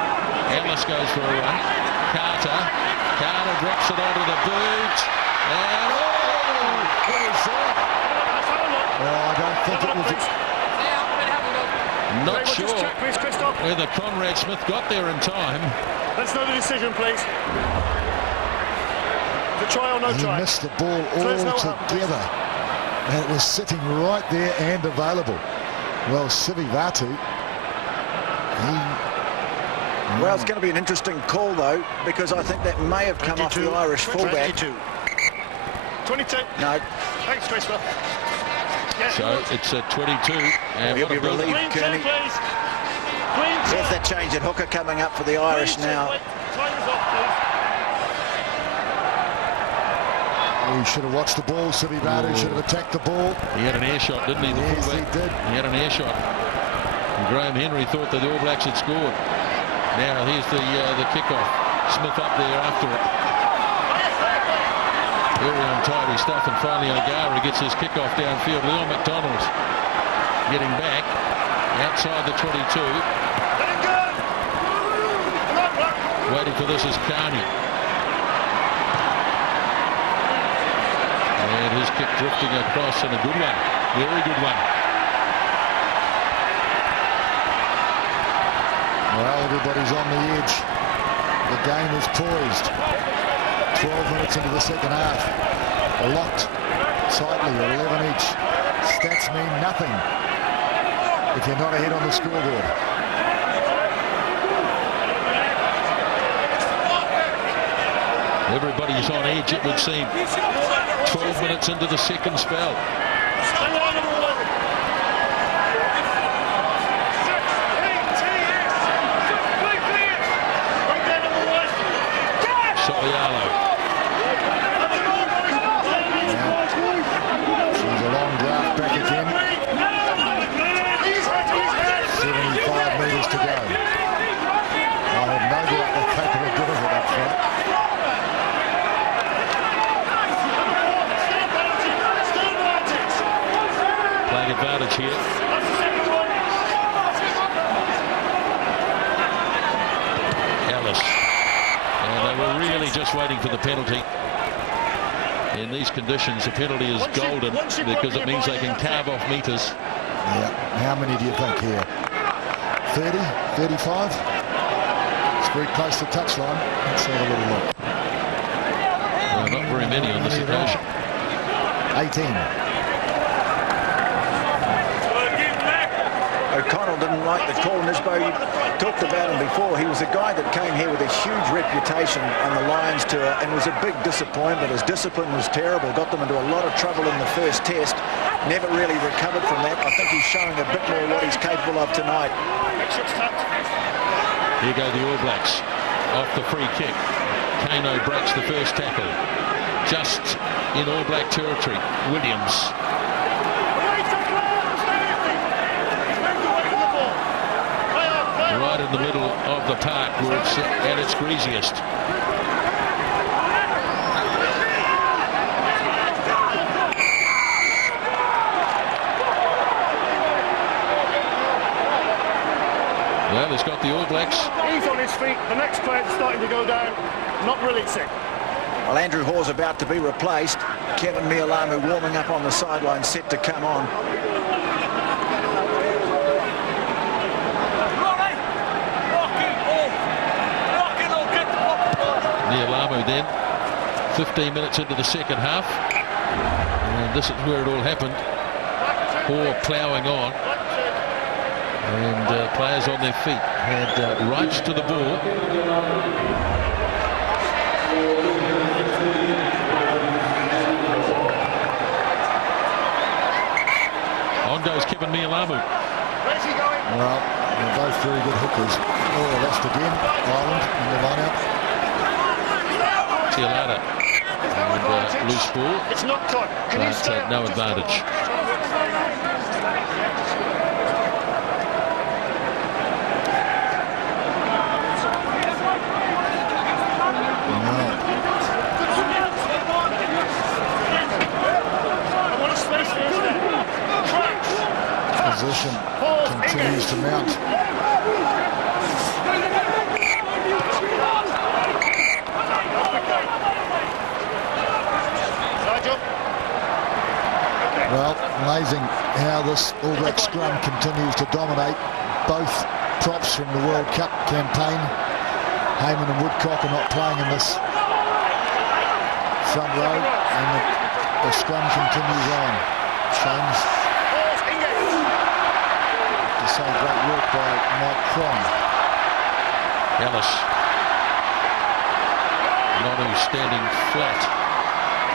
Ellis goes for a run. Carter drops it onto the boot. And what is that? Well, I don't think it was. Not Okay, sure we'll just check, please, Christoph. whether Conrad Smith got there in time. Let's know the decision, please. The try or no He try? missed the ball Please, no, altogether. And it was sitting right there and available. Well, Sivivatu, Well, it's going to be an interesting call, though, because I think that may have come off the Irish fullback. 22. No, Thanks, Christoph. Yes, So it's a 22. And he'll what be a build-up. relieved, Green Kearney. two, please. Green two. There's that change at hooker coming up for the Irish Green two, now. wait. Time is off, please. he should have watched the ball. Sivivatu should have attacked the ball. He had an air shot, didn't he? The Yes, he fullback. did. He had an air shot. And Graham Henry thought that the All Blacks had scored. Now here's the kickoff. Smith up there after it. Very untidy stuff, and finally O'Gara gets his kickoff downfield. Leon McDonald getting back outside the 22. Let it go. Come on, Black. Waiting for this is Carney. And his kick drifting across, and a good one. Very good one. Well, everybody's on the edge. The game is poised. 12 minutes into the second half. Locked tightly, 11 each. Stats mean nothing if you're not ahead on the scoreboard. Everybody's on edge, it would seem. 12 minutes into the second spell. Solialo. There's a long draft back again. 75 metres to go. I have no doubt they're capable of doing it up front. Playing advantage here. Ellis. And they were really just waiting for the penalty. In these conditions, the penalty is golden because it means they can carve off metres. Yeah. How many do you think here? 30? 35? It's very close to touchline. Let's have a little look. Well, not very many on this occasion. 18. O'Connell didn't like the call. Nisbo, you talked about him before. He was a guy that came here with a huge reputation on the Lions tour and was a big disappointment. His discipline was terrible, got them into a lot of trouble in the first test. Never really recovered from that. I think he's showing a bit more what he's capable of tonight. Here go the All Blacks off the free kick. Kano breaks the first tackle. Just in All Black territory. Williams. Right in the middle of the park where it's at its greasiest. Well, he's got the All Blacks. He's on his feet. The next player's starting to go down. Not releasing. Well, Andrew Hawes about to be replaced. Kevin Mialamu warming up on the sideline, set to come on. Nialamu then, 15 minutes into the second half, and this is where it all happened. Hoare ploughing on, and players on their feet had rights to the ball. On goes Kevin Mialamu. Where's he going? Well, they're both very good hookers. Oh, lost again. Ireland in the line-out. Tialata and loose ball, It's not time. Can you stay but up? no Just advantage. I want a space for this now. Cracks. Position continues to mount. Nigel. Well, amazing how this All Black scrum continues to dominate. both props from the World Cup campaign. Heyman and Woodcock are not playing in this front row, and the scrum continues on. Shames to say great work by Mike Cron. Ellis. Nonu standing flat.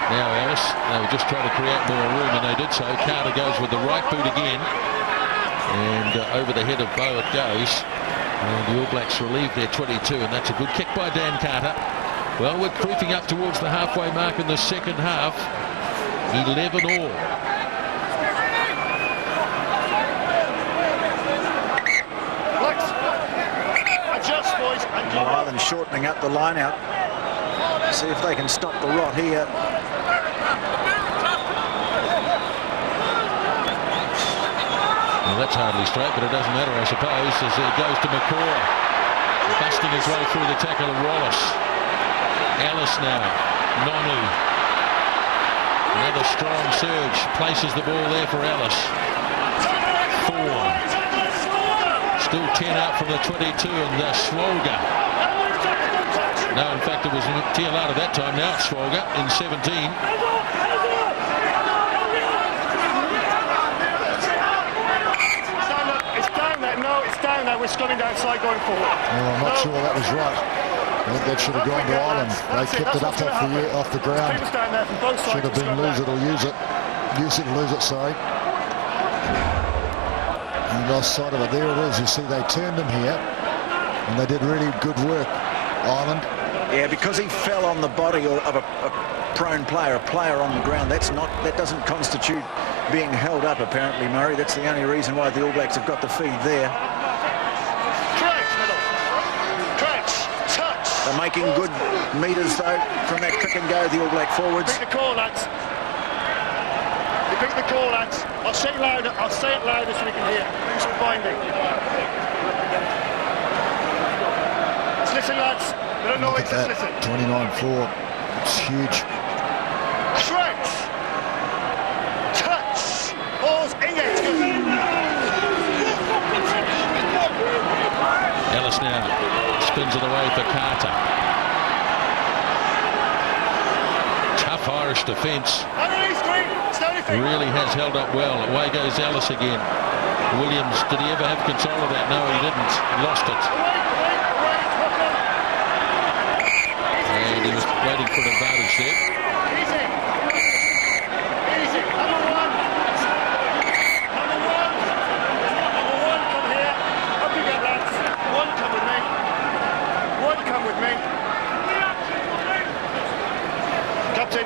Now Ellis, they were just trying to create more room, and they did so. Carter goes with the right boot again, and over the head of Bow it goes. And the All Blacks relieve their 22, and that's a good kick by Dan Carter. Well, we're creeping up towards the halfway mark in the second half. 11 all. Adjust, boys. Ireland shortening up the line out. See if they can stop the rot here. Well, that's hardly straight, but it doesn't matter, I suppose, as it goes to McCaw. Busting his way through the tackle of Wallace. Ellis now. Nonu. Another strong surge. Places the ball there for Ellis. Thorne. Still 10 out from the 22, and Swolga. No, in fact, it was Tialata that time. Now it's Swolga in 17. It's down there. We're scrumming downside going forward. Well, I'm not sure that was right. I think that should have gone to Ireland. They kept it up off the ground. Should have been lose it or use it. Use it or lose it, sorry. He lost sight of it. There it is. You see, they turned him here, and they did really good work, Ireland. Yeah, because he fell on the body of a prone player, a player on the ground. That doesn't constitute being held up, apparently, Murray. That's the only reason why the All Blacks have got the feed there. They're making good meters, though, from that pick and go, the All Black forwards. Pick the call, lads. You pick the call, lads. I'll say it louder. I'll say it louder so we can hear. Who's binding? Let's listen, lads. We don't know it. Just listen. 29-4. It's huge. Correct. Touch. Balls in it. Ellis now spins it away for Carter. Tough Irish defence. Really has held up well. Away goes Ellis again. Williams, did he ever have control of that? No, he didn't. Lost it. And he was waiting for an advantage there.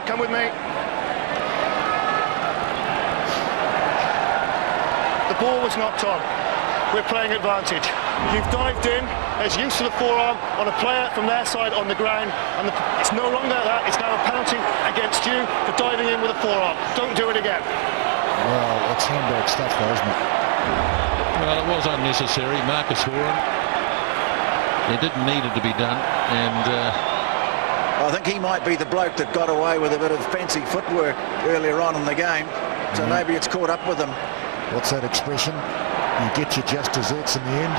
Come with me. The ball was knocked on. We're playing advantage. You've dived in. There's use of the forearm on a player from their side on the ground, and it's no longer that. It's now a penalty against you for diving in with a forearm. Don't do it again. Well, it's handbag stuff, though, isn't it? Well, it was unnecessary. Marcus Horan. It didn't need it to be done, and I think he might be the bloke that got away with a bit of fancy footwork earlier on in the game. So maybe it's caught up with him. What's that expression? You get your just desserts in the end.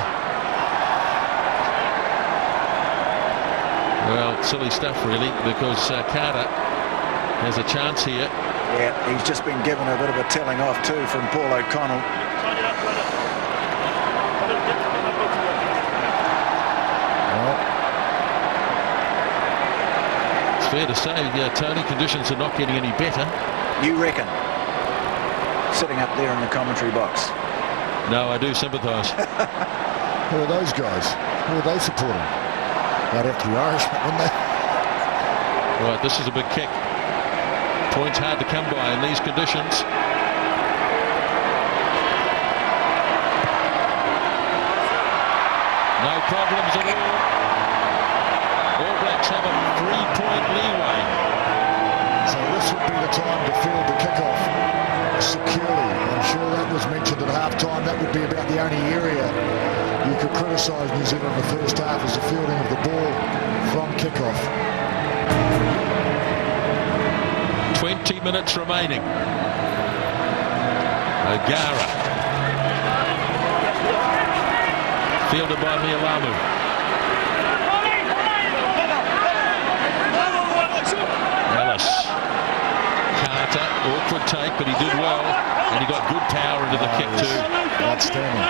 Well, silly stuff, really, because Carter has a chance here. Yeah, he's just been given a bit of a telling off, too, from Paul O'Connell. Fair to say, Tony, conditions are not getting any better. You reckon? Sitting up there in the commentary box. No, I do sympathise. Who are those guys? Who are they supporting? They'd have to be Irishmen, wouldn't they? Right, this is a big kick. Points hard to come by in these conditions. No problems at all. All Blacks have a 3-point leeway. So this would be the time to field the kickoff securely. I'm sure that was mentioned at half-time. That would be about the only area you could criticise New Zealand in the first half as the fielding of the ball from kickoff. 20 minutes remaining. O'Gara. Fielded by Mialamu. Ellis. Carter, awkward take, but he did well, and he got good power into the kick too. Outstanding.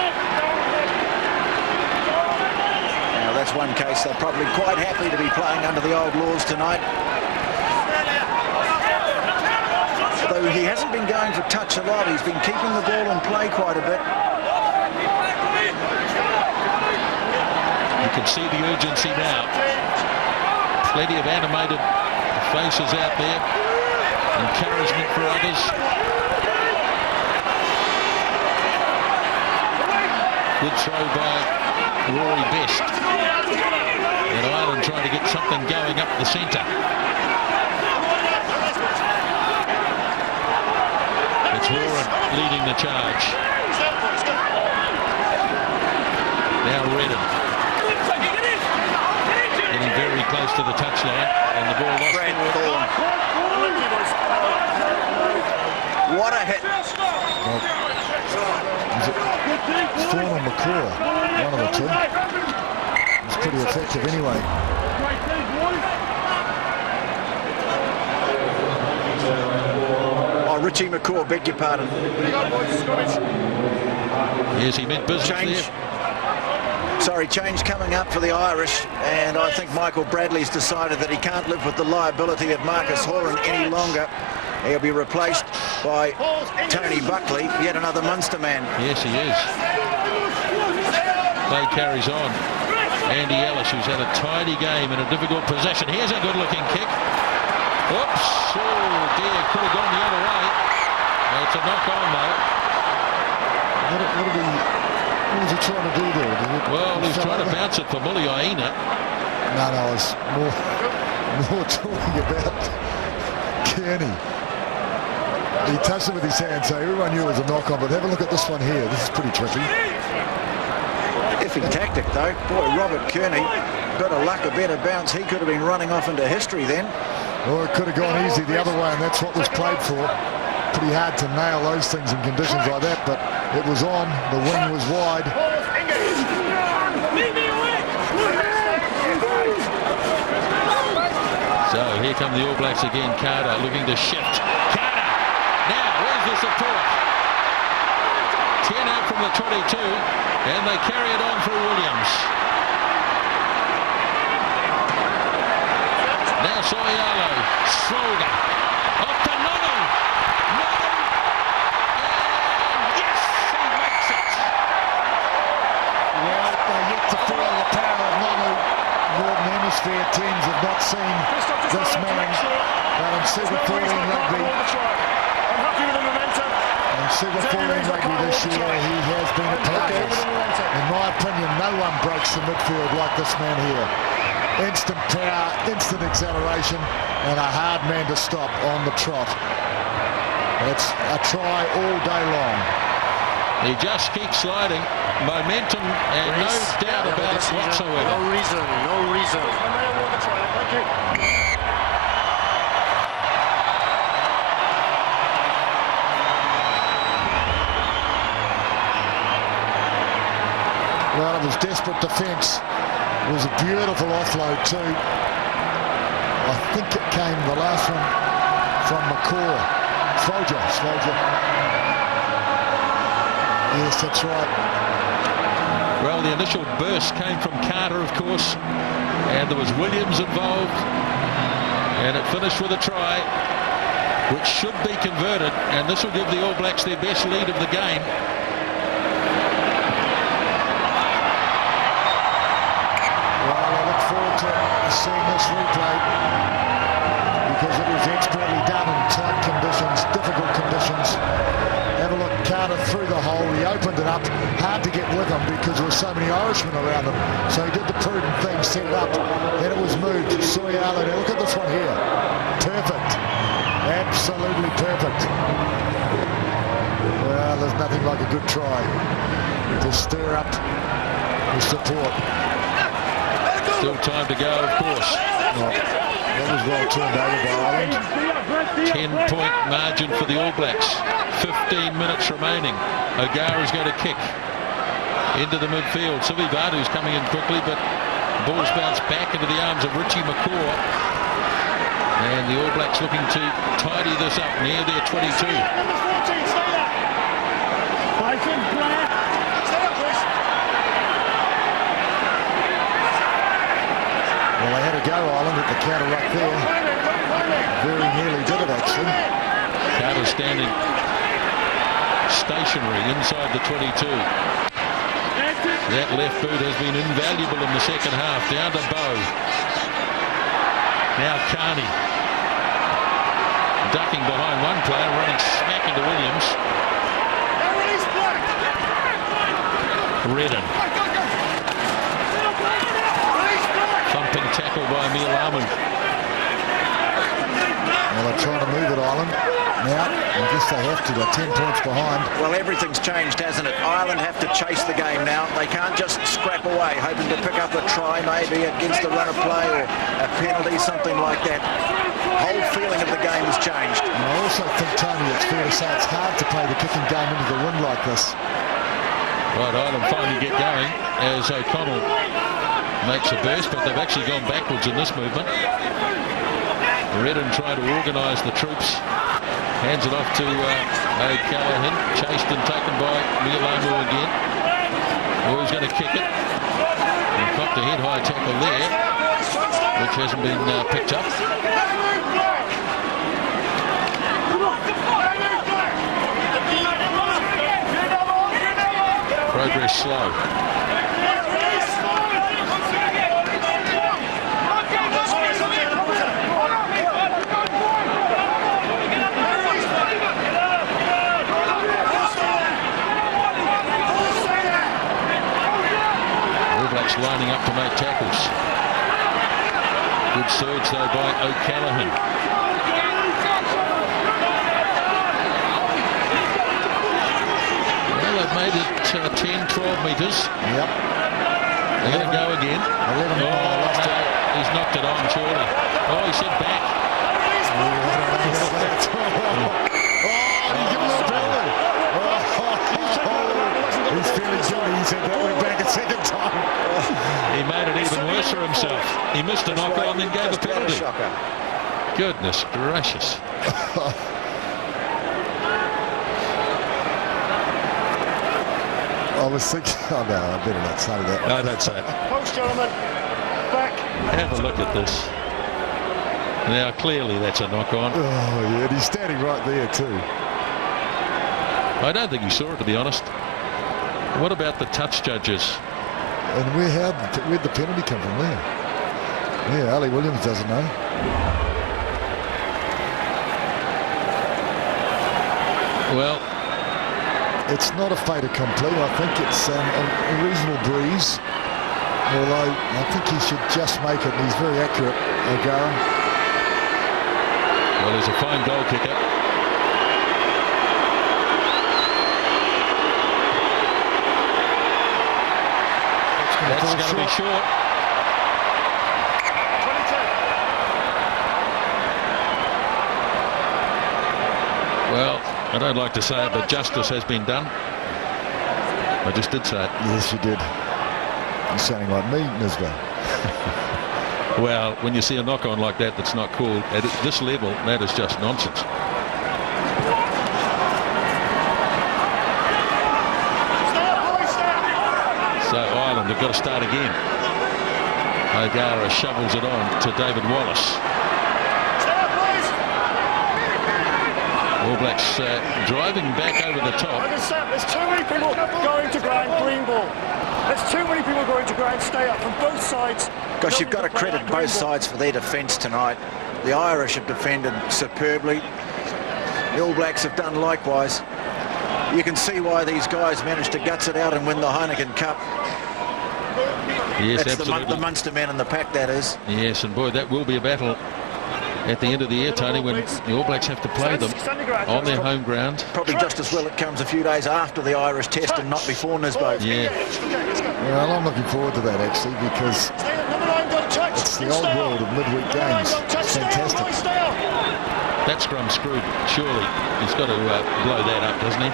Now that's one case they're probably quite happy to be playing under the old laws tonight. Though he hasn't been going for touch a lot, he's been keeping the ball in play quite a bit. You can see the urgency now. Plenty of animated faces out there. Encouragement for others. Good throw by Rory Best. And Ireland trying to get something going up the centre. It's Horan leading the charge. Now Redden. Getting very close to the touchline, and the ball lost. What a hit. Thorne or McCaw, one of the two. It's pretty effective anyway. Oh, Richie McCaw, beg your pardon. Yes, he meant business Change. there. Sorry, change coming up for the Irish, and I think Michael Bradley's decided that he can't live with the liability of Marcus Horan any longer. He'll be replaced by Tony Buckley, yet another Munster man. Yes, he is. Play carries on. Andy Ellis, who's had a tidy game in a difficult possession. Here's a good-looking kick. Oops. Oh, dear. Could have gone the other way. It's a knock-on, though. What was he trying to do there? Well, he was trying to bounce it for Muliaina. No, I was more talking about Kearney. He touched it with his hand, so everyone knew it was a knock-on, but have a look at this one here. This is pretty tricky. Iffy tactic, though. Boy, Robert Kearney, bit of luck, a better bounce. He could have been running off into history then. Well, it could have gone easy the other way, and that's what was played for. Pretty hard to nail those things in conditions like that, but it was on. The wing was wide. So here come the All Blacks again. Carter looking to shift. Carter! Now, where's the support? 10 out from the 22, and they carry it on through Williams. Now Soialo, Sloga, off to Nono. Nono, and yes, he makes it. Well, they're yet to feel the power of Nono. Northern Hemisphere teams have not seen this man, but in Super 14 rugby, and Super 14 rugby this year, he has been a player. In my opinion, no one breaks the midfield like this man here. Instant power, instant acceleration, and a hard man to stop on the trot. It's a try all day long. He just keeps sliding. Momentum and no doubt about it whatsoever. No reason. Thank you. Well, it was desperate defence. It was a beautiful offload too. I think it came, the last one, from McCaw. Folger. Yes, that's right. Well, the initial burst came from Carter, of course, and there was Williams involved, and it finished with a try, which should be converted, and this will give the All Blacks their best lead of the game. Well, I look forward to seeing this replay because it was expertly done in tight conditions, difficult conditions. Have a look, Carter through the hole, he opened it up, hard to get with him because there were so many Irishmen around him. So he did the prudent thing, set it up, then it was moved. Soialo, now look at this one here. Perfect, absolutely perfect. Well, there's nothing like a good try to stir up the support. Still time to go, of course. Well, that was well turned over by Ireland. 10-point margin for the All Blacks. 15 minutes remaining. O'Gara's going to kick. into the midfield. Sivivadu's coming in quickly, but the ball's bounced back into the arms of Richie McCaw. And the All Blacks looking to tidy this up near their 22. Number 14, stay there. Fighting, Blair. Stay up, Chris. Well, they had a go, Ireland, at the counter ruck there. Very nearly did it, actually. Carter standing stationary inside the 22. That left boot has been invaluable in the second half. Down to Bow. Now Carney. Ducking behind one player, running smack into Williams. Redden. Thumping tackle by Emil Armand. Well, they're trying to move it, Ireland. Now, I guess they have to. They're 10 points behind. Well, everything's changed, hasn't it? Ireland have to chase the game now. They can't just scrap away, hoping to pick up a try maybe against the run of play or a penalty, something like that. Whole feeling of the game has changed. And I also think, Tony, it's fair to say it's hard to play the kicking game into the wind like this. Right, Ireland finally get going as O'Connell makes a burst, but they've actually gone backwards in this movement. Redden trying to organise the troops. Hands it off to O'Callaghan. Chased and taken by Mialamu again. Oh, he's going to kick it. And copped a head-high tackle there, which hasn't been picked up. Progress slow. Lining up to make tackles. Good surge though by O'Callaghan. Well, they've made it 10-12 metres. Yep. They're going to go again. 11. Oh, no, he's knocked it on surely. Oh, he said back. He's feeling guilty. He said that went back a second time. He made it even worse for himself. He missed a knock-on and then gave a penalty. Goodness gracious. I was thinking, oh no, I better not say that. No, don't say it. Post, gentlemen. Back. Have a look at this. Now, clearly that's a knock-on. Oh, yeah, and he's standing right there too. I don't think he saw it, to be honest. What about the touch judges? And where'd the penalty come from there? Yeah, Ali Williams doesn't know. Well, it's not a fait accompli. I think it's a reasonable breeze. Although I think he should just make it. And he's very accurate, O'Gara. Well, he's a fine goal kicker. That's going to be short. 22. Well, I don't like to say it, but justice has been done. I just did say it. Yes, you did. You're sounding like me, Nisbo. Well, when you see a knock-on like that that's not called at this level, that is just nonsense. So Ireland have got to start again. O'Gara shovels it on to David Wallace. All Blacks driving back over the top. There's too many people going to ground, green ball. There's too many people going to ground, stay up from both sides. Gosh, you've got to credit both sides for their defence tonight. The Irish have defended superbly. The All Blacks have done likewise. You can see why these guys managed to guts it out and win the Heineken Cup. Yes, that's absolutely. the Munster man in the pack, that is. Yes, and boy, that will be a battle at the end of the year, Tony, when the All Blacks have to play them on their home ground. Probably just as well it comes a few days after the Irish test and not before Nisbo. Yeah. Well, I'm looking forward to that, actually, because it's the old world of midweek games. It's fantastic. That scrum screwed, surely. He's got to blow that up, doesn't he?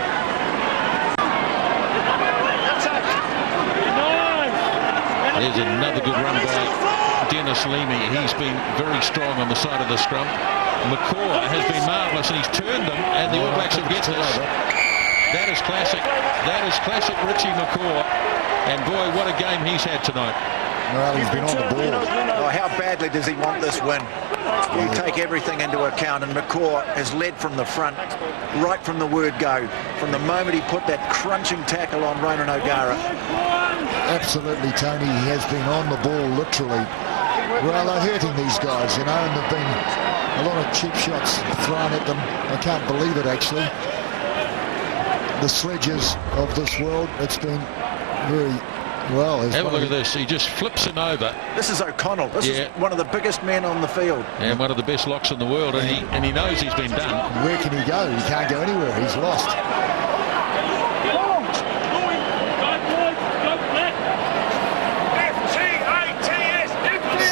There's another good run by Dennis Leamy. He's been very strong on the side of the scrum. McCaw has been marvellous, and he's turned them, and the All Blacks will get this. That is classic. That is classic Richie McCaw. And boy, what a game he's had tonight. Well, he's been on the ball. Oh, how badly does he want this win? You take everything into account, and McCaw has led from the front right from the word go. From the moment he put that crunching tackle on Ronan O'Gara. Absolutely, Tony. He has been on the ball, literally. Well, they're hurting these guys, you know, and there've been a lot of cheap shots thrown at them. I can't believe it, actually. The sledges of this world, it's been very well. Have a look at this. He just flips him over. This is O'Connell. This is one of the biggest men on the field. And one of the best locks in the world, and he knows he's been done. Where can he go? He can't go anywhere. He's lost.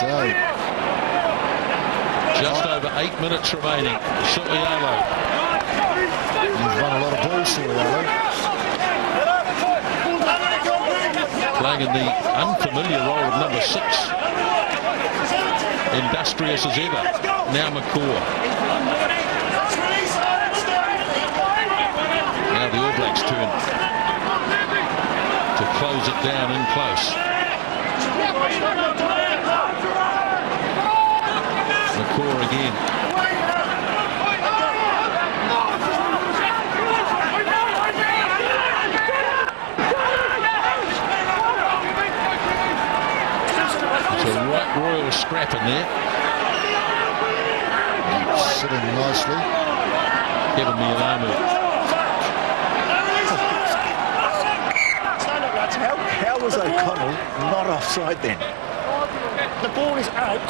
So, just over 8 minutes remaining. Su'ialo. He's won a lot of balls, Su'ialo. Playing in the unfamiliar role of number 6. Industrious as ever. Now McCaw. Now the All Blacks turn to close it down in close. McCaw again. It's a right royal scrap in there. Sitting nicely. Kevin Mialamu. How was O'Connell not offside then? The ball is out.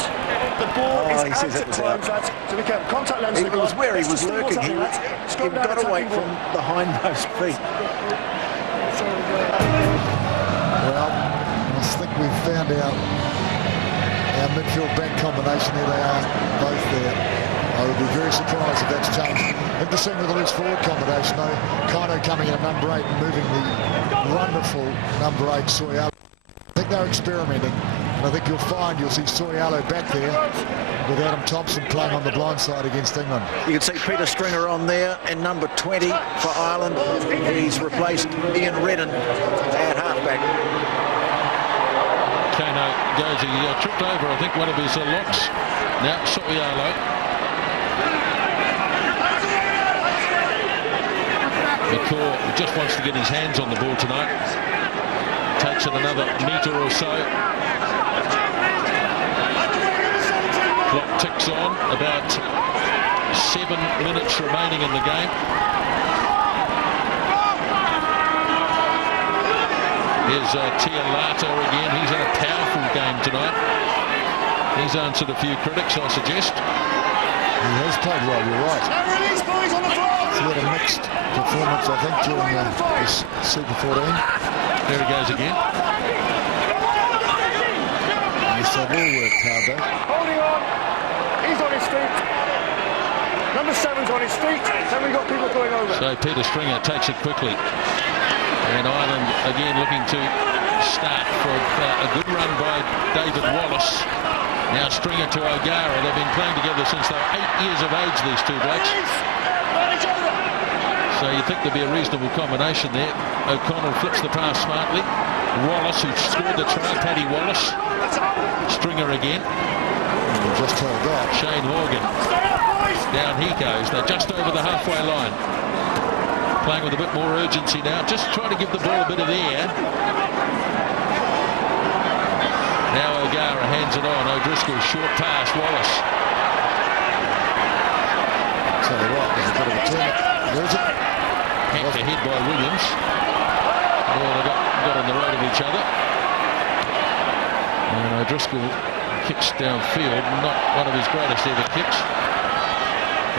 The ball is he out says it at was times. out. So we can contact lens. It was where he was lurking. He got away from the hindmost feet. Well, I think we've found our midfield back combination. There they are, both there. I would be very surprised if that's changed. Interesting with the loose forward combination, though. Kano coming in at number 8 and moving the wonderful number 8, Su'ialo. I think they're experimenting. And I think you'll see Su'ialo back there with Adam Thompson playing on the blind side against England. You can see Peter Stringer on there, and number 20 for Ireland. He's replaced Ian Redden at halfback. Kano goes, he tripped over, I think, one of his locks. Now Su'ialo. McCaw just wants to get his hands on the ball tonight. Takes it another metre or so. Clock ticks on. About 7 minutes remaining in the game. Here's Tialata again. He's had a powerful game tonight. He's answered a few critics, I suggest. He has played well, you're right. He had a mixed performance, I think, during this Super 14. There he goes again. Yes, they've all worked hard, though. Holding on. He's on his feet. Number 7's on his feet. Then we've got people going over. So Peter Stringer takes it quickly. And Ireland again looking to start for a good run by David Wallace. Now Stringer to O'Gara. They've been playing together since they were 8 years of age, these two blokes. So you think there'd be a reasonable combination there. O'Connell flips the pass smartly. Wallace, who scored the try, Paddy Wallace. Stringer again. Just held up. Shane Horgan. Down he goes. They're just over the halfway line. Playing with a bit more urgency now. Just trying to give the ball a bit of air. Now O'Gara hands it on. O'Driscoll, short pass. Wallace. So right, there's a bit of a turn. There's it. Hacked ahead by Williams. Oh, they got on the road of each other. And O'Driscoll kicks downfield. Not one of his greatest ever kicks.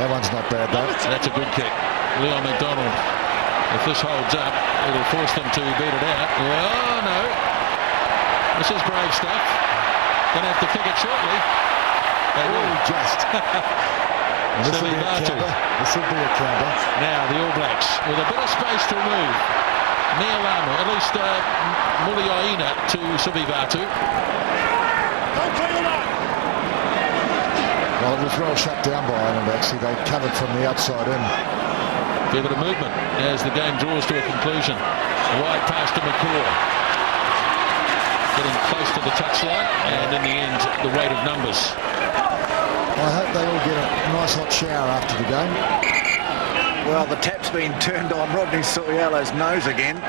That one's not bad, though. That's a good kick. Leon McDonald. If this holds up, it'll force them to beat it out. Oh, no. This is brave stuff. Gonna have to kick it shortly. They will. Just. This will be a counter. This will be a counter. Now the All Blacks with a bit of space to move. Nialama, at least Muliaina to Sivivatu. Don't play the line. Well, it was well shut down by Ireland, actually. They covered from the outside in. Fair bit of movement as the game draws to a conclusion. A wide pass to McCaw. Getting close to the touchline, and in the end, the weight of numbers. I hope they all get a nice hot shower after the game. Well, the tap's been turned on Rodney Suialo's nose again.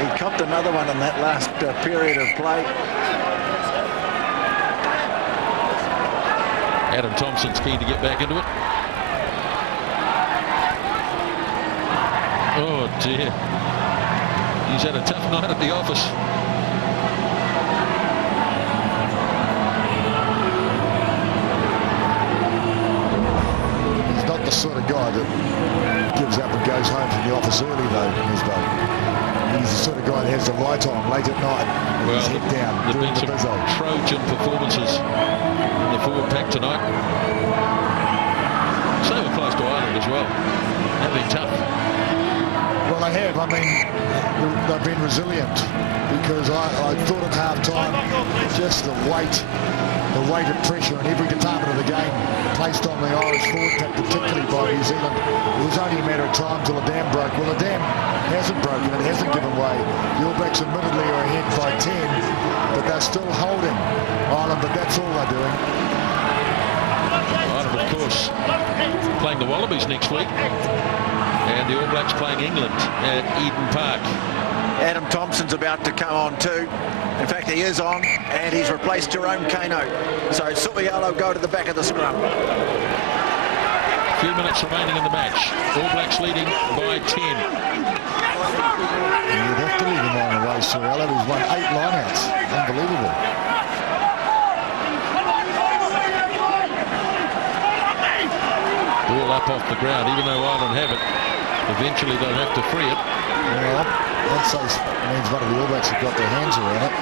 He copped another one in that last period of play. Adam Thompson's keen to get back into it. Oh dear. He's had a tough night at the office. He's not the sort of guy that gives up and goes home from the office early, though, He's the sort of guy that has the light on late at night with his head down. There've been some Trojan performances in the forward pack tonight. So we're close to Ireland as well. They've been tough. Well, they have. I mean, they've been resilient, because I thought at half-time just the weight of pressure in every department of the game placed on the Irish forward pack, particularly by New Zealand. It was only a matter of time till the dam broke. Well, the dam hasn't broken. It hasn't given way. The All Blacks admittedly are ahead by 10, but they're still holding Ireland, but that's all they're doing. Ireland, of course, playing the Wallabies next week, and the All Blacks playing England at Eden Park. Adam Thompson's about to come on too. In fact, he is on, and he's replaced Jerome Kano. So Suialo go to the back of the scrum. A few minutes remaining in the match. All Blacks leading by 10. You'd have to leave him on the way, Suialo. He's won 8 lineouts. Unbelievable. Ball up off the ground, even though Ireland have it. Eventually they'll have to free it. Well, I'd say it means one of the All Blacks have got their hands around it.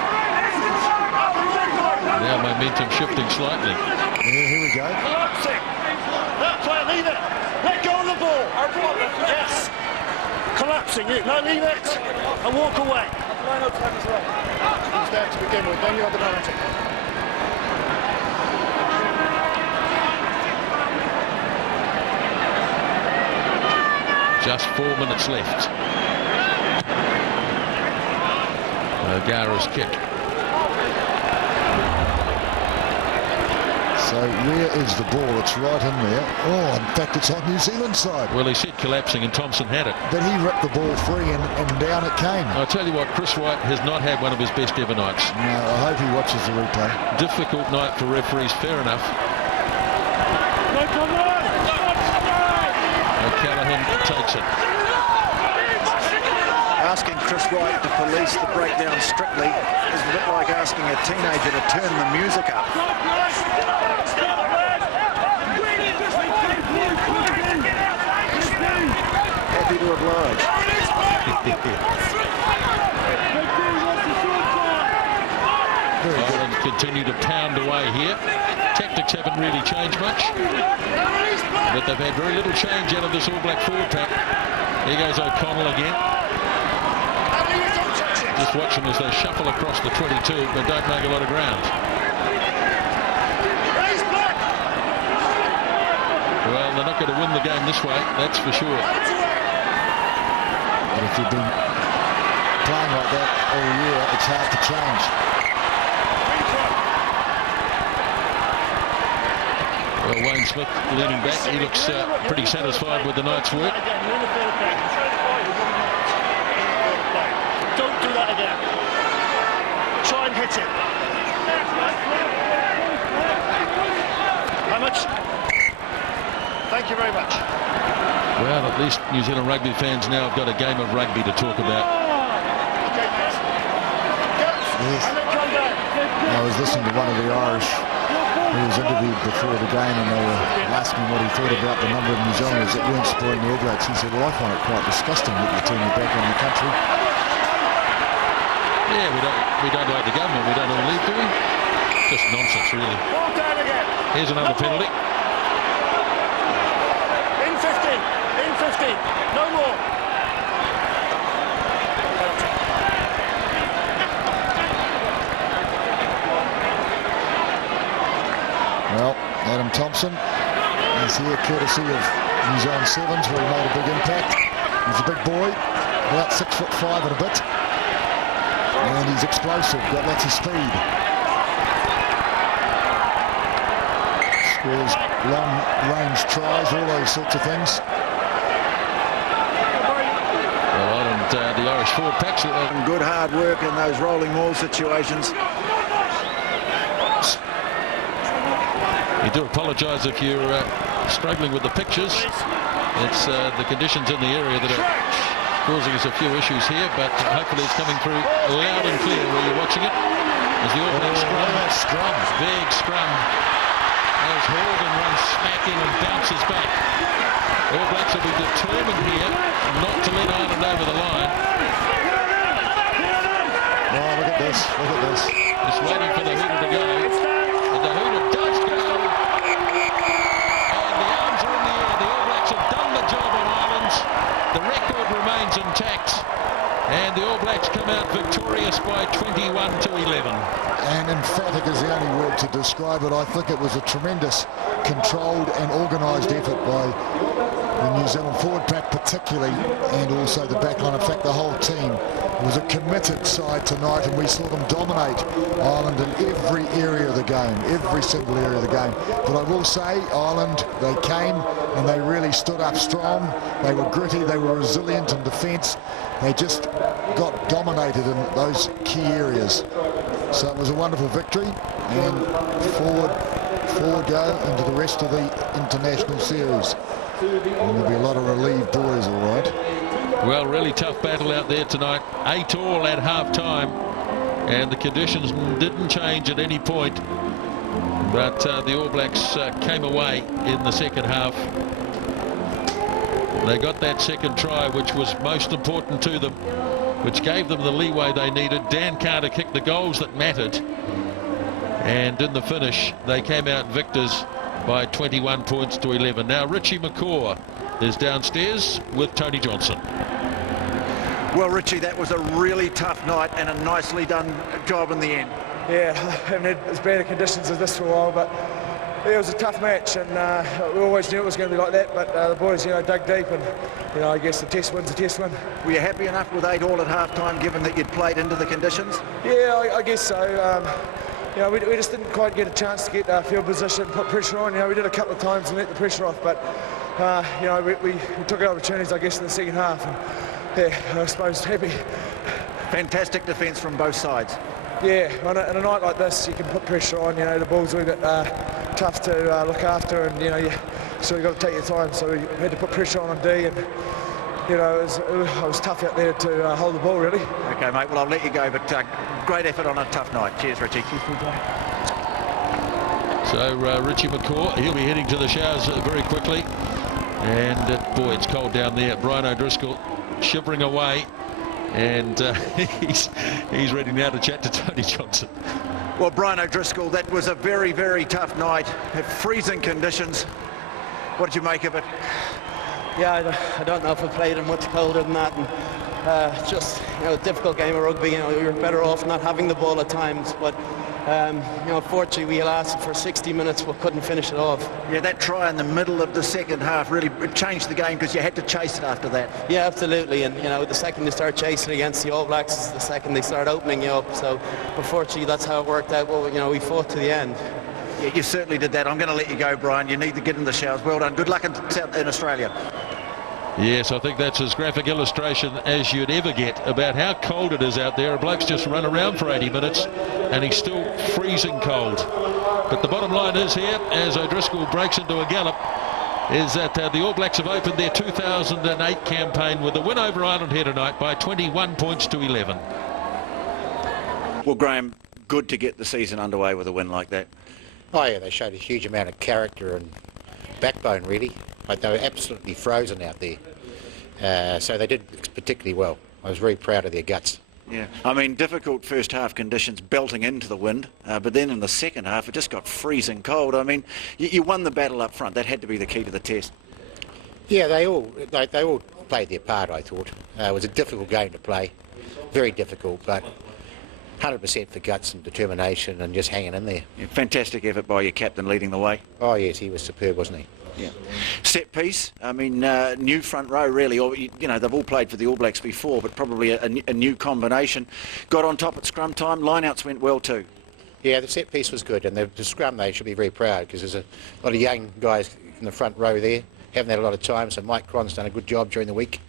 Now momentum shifting slightly. Yeah, here we go. Collapsing. That player, leave it. Let go of the ball. Yes. Collapsing. No, leave it and walk away. He's there to begin with. Then you have the penalty. Just 4 minutes left. O'Gara's kick. So where is the ball? It's right in there. Oh, in fact, it's on New Zealand's side. Well, he said collapsing, and Thompson had it. But he ripped the ball free, and down it came. I'll tell you what, Chris White has not had one of his best ever nights. No, I hope he watches the replay. Difficult night for referees, fair enough. O'Callaghan takes it. Asking Chris White to police the breakdown strictly is a bit like asking a teenager to turn the music up. Happy to oblige. Ireland continue to pound away here. Tactics haven't really changed much, but they've had very little change out of this All Black forward pack. There goes O'Connell again. Just watch them as they shuffle across the 22, but don't make a lot of ground. Well, they're not going to win the game this way, that's for sure. But if you've been playing like that all year, it's hard to change. Well, Wayne Smith leaning back. He looks pretty satisfied with the night's work. Don't do that again. Try and hit it. How much? Thank you very much. Well, at least New Zealand rugby fans now have got a game of rugby to talk about. Yes. I was listening to one of the Irish who was interviewed before the game, and they were asking what he thought about the number of New Zealanders that weren't supporting the All Blacks. He said, well, I find it quite disgusting that you're turning back on the country. Yeah, we don't like the government. We don't all leave, do we? Just nonsense, really. Here's another penalty. In 15. In 15. No more. Well, Adam Thompson is here courtesy of New Zealand Sevens, where he made a big impact. He's a big boy, about 6'5" and a bit, and he's explosive, got lots of speed. Scores long-range tries, all those sorts of things. Well, Ireland, the Irish forward packs. Good hard work in those rolling maul situations. We do apologise if you're struggling with the pictures. It's the conditions in the area that are causing us a few issues here, but hopefully it's coming through loud and clear where you're watching it. As the All Black scrum, big scrum, as Horgan runs smack in and bounces back. All Blacks will be determined here not to let Ireland over the line. Oh, look at this, look at this. Just waiting for the hooter to go. And the hooter does go. And the arms are in the air. The All Blacks have done the job on Ireland. The record remains intact. And the All Blacks come out victorious by 21-11. And emphatic is the only word to describe it. I think it was a tremendous controlled and organised effort by the New Zealand forward pack particularly, and also the back line. In fact, the whole team was a committed side tonight, and we saw them dominate Ireland in every area of the game, every single area of the game. But I will say, Ireland, they came and they really stood up strong. They were gritty, they were resilient in defence. They just got dominated in those key areas. So it was a wonderful victory, and forward go into the rest of the international series. And there'll be a lot of relieved boys, all right. Well, really tough battle out there tonight. 8-all at half-time, and the conditions didn't change at any point. But the All Blacks came away in the second half. They got that second try, which was most important to them, which gave them the leeway they needed. Dan Carter kicked the goals that mattered, and in the finish they came out victors by 21 points to 11. Now Richie McCaw is downstairs with Tony Johnson. Well, Richie, that was a really tough night and a nicely done job in the end. Yeah, I haven't had as bad conditions as this for a while, but it was a tough match, and we always knew it was going to be like that, but the boys, dug deep, and, I guess the test win's a test win. Were you happy enough with 8-all at half-time, given that you'd played into the conditions? Yeah, I guess so. We just didn't quite get a chance to get field position, put pressure on. We did a couple of times and let the pressure off, but, we took our opportunities, I guess, in the second half, and, yeah, I suppose happy. Fantastic defence from both sides. Yeah, on a night like this, you can put pressure on. The ball's a little bit tough to look after, and so you got to take your time. So we had to put pressure on D, and it was tough out there to hold the ball, really. Okay, mate. Well, I'll let you go, but great effort on a tough night. Cheers, Richie. So Richie McCaw, he'll be heading to the showers very quickly, and boy, it's cold down there. Brian O'Driscoll shivering away. And he's ready now to chat to Tony Johnson. Well, Brian O'Driscoll, that was a very, very tough night. Freezing conditions. What did you make of it? Yeah, I don't know if I played in much colder than that. And just a difficult game of rugby. We were better off not having the ball at times. But fortunately, we lasted for 60 minutes, but couldn't finish it off. Yeah, that try in the middle of the second half really changed the game, because you had to chase it after that. Yeah, absolutely. And the second they start chasing against the All Blacks is the second they start opening you up. So unfortunately, that's how it worked out. Well, we fought to the end. Yeah, you certainly did that. I'm going to let you go, Brian. You need to get in the showers. Well done. Good luck in Australia. Yes, I think that's as graphic illustration as you'd ever get about how cold it is out there. A bloke's just run around for 80 minutes and he's still freezing cold. But the bottom line is here, as O'Driscoll breaks into a gallop, is that the All Blacks have opened their 2008 campaign with a win over Ireland here tonight by 21 points to 11. Well, Graham, good to get the season underway with a win like that. Oh yeah, they showed a huge amount of character and backbone, really. Like, they were absolutely frozen out there. So they did particularly well. I was very proud of their guts. Yeah, I mean, difficult first half conditions belting into the wind, but then in the second half it just got freezing cold. I mean, you won the battle up front. That had to be the key to the test. Yeah, they all played their part, I thought. It was a difficult game to play, very difficult, but 100% for guts and determination and just hanging in there. Yeah, fantastic effort by your captain leading the way. Oh yes, he was superb, wasn't he? Yeah. Set piece, I mean, new front row really, or, you know, they've all played for the All Blacks before, but probably a new combination. Got on top at scrum time, lineouts went well too. Yeah, the set piece was good, and the scrum they should be very proud because there's a lot of young guys in the front row there, haven't had a lot of time, so Mike Cron's done a good job during the week.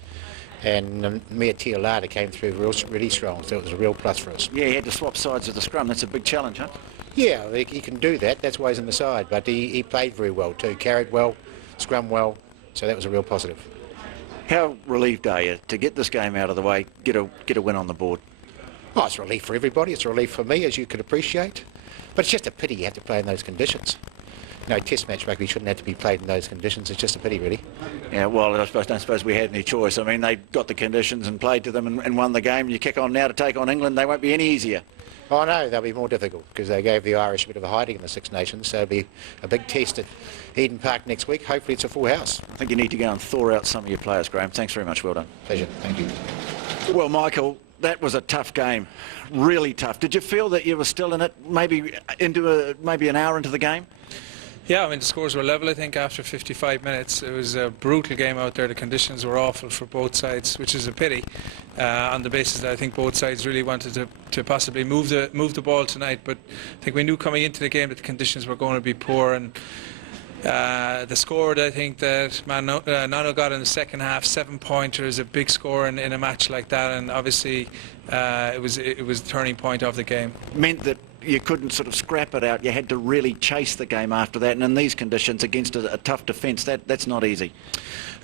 And Mia Tiolata came through really strong, so it was a real plus for us. Yeah, he had to swap sides of the scrum, that's a big challenge, huh? Yeah, he can do that, that's why he's in the side, but he played very well too, carried well, scrum well, so that was a real positive. How relieved are you to get this game out of the way, get a win on the board? Oh, it's a relief for everybody, it's a relief for me, as you could appreciate, but it's just a pity you have to play in those conditions. You know, test match rugby shouldn't have to be played in those conditions. It's just a pity, really. Yeah, well, I don't suppose we had any choice. I mean, they got the conditions and played to them and won the game. You kick on now to take on England, they won't be any easier. Oh no, they'll be more difficult because they gave the Irish a bit of a hiding in the Six Nations, so it'll be a big test at Eden Park next week. Hopefully it's a full house. I think you need to go and thaw out some of your players, Graham. Thanks very much, well done. Pleasure, thank you. Well, Michael, that was a tough game, really tough. Did you feel that you were still in it, maybe an hour into the game? Yeah, I mean, the scores were level, I think, after 55 minutes. It was a brutal game out there. The conditions were awful for both sides, which is a pity, on the basis that I think both sides really wanted to possibly move the ball tonight. But I think we knew coming into the game that the conditions were going to be poor. And the score that I think that Nano got in the second half, 7-pointer, is a big score in a match like that. And obviously, it was the turning point of the game. Meant that you couldn't sort of scrap it out. You had to really chase the game after that, and in these conditions against a tough defence, that's not easy.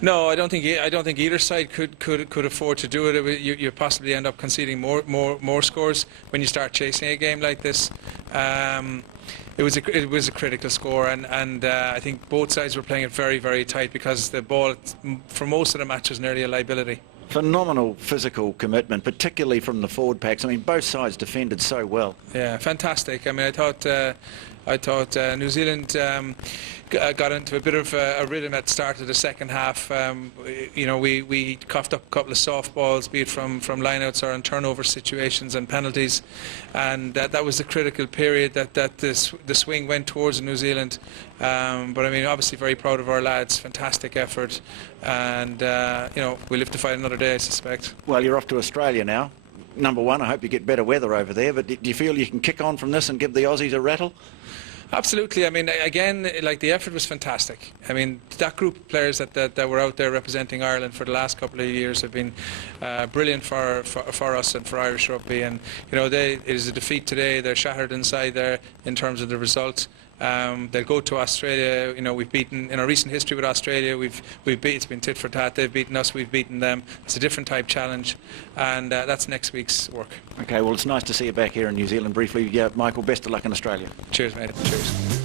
No, I don't think either side could afford to do it. You possibly end up conceding more scores when you start chasing a game like this. It was a critical score, and I think both sides were playing it very, very tight because the ball for most of the match was nearly a liability. Phenomenal physical commitment, particularly from the forward packs. I mean, both sides defended so well. Yeah, fantastic. I mean, I thought New Zealand got into a bit of a rhythm at the start of the second half. You know, we coughed up a couple of softballs, be it from lineouts or in turnover situations and penalties, and that was the critical period that the swing went towards New Zealand. But I mean, obviously very proud of our lads. Fantastic effort, and you know, we'll live to fight another day, I suspect. Well, you're off to Australia now. Number one, I hope you get better weather over there, but do you feel you can kick on from this and give the Aussies a rattle? Absolutely. I mean, again, like, the effort was fantastic. I mean, that group of players that were out there representing Ireland for the last couple of years have been brilliant for us and for Irish rugby. And you know, it is a defeat today. They're shattered inside there in terms of the result. They'll go to Australia. You know, we've beaten in our recent history with Australia. It's been tit for tat. They've beaten us. We've beaten them. It's a different type challenge, and that's next week's work. Okay. Well, it's nice to see you back here in New Zealand briefly. Yeah, Michael. Best of luck in Australia. Cheers, mate. Cheers.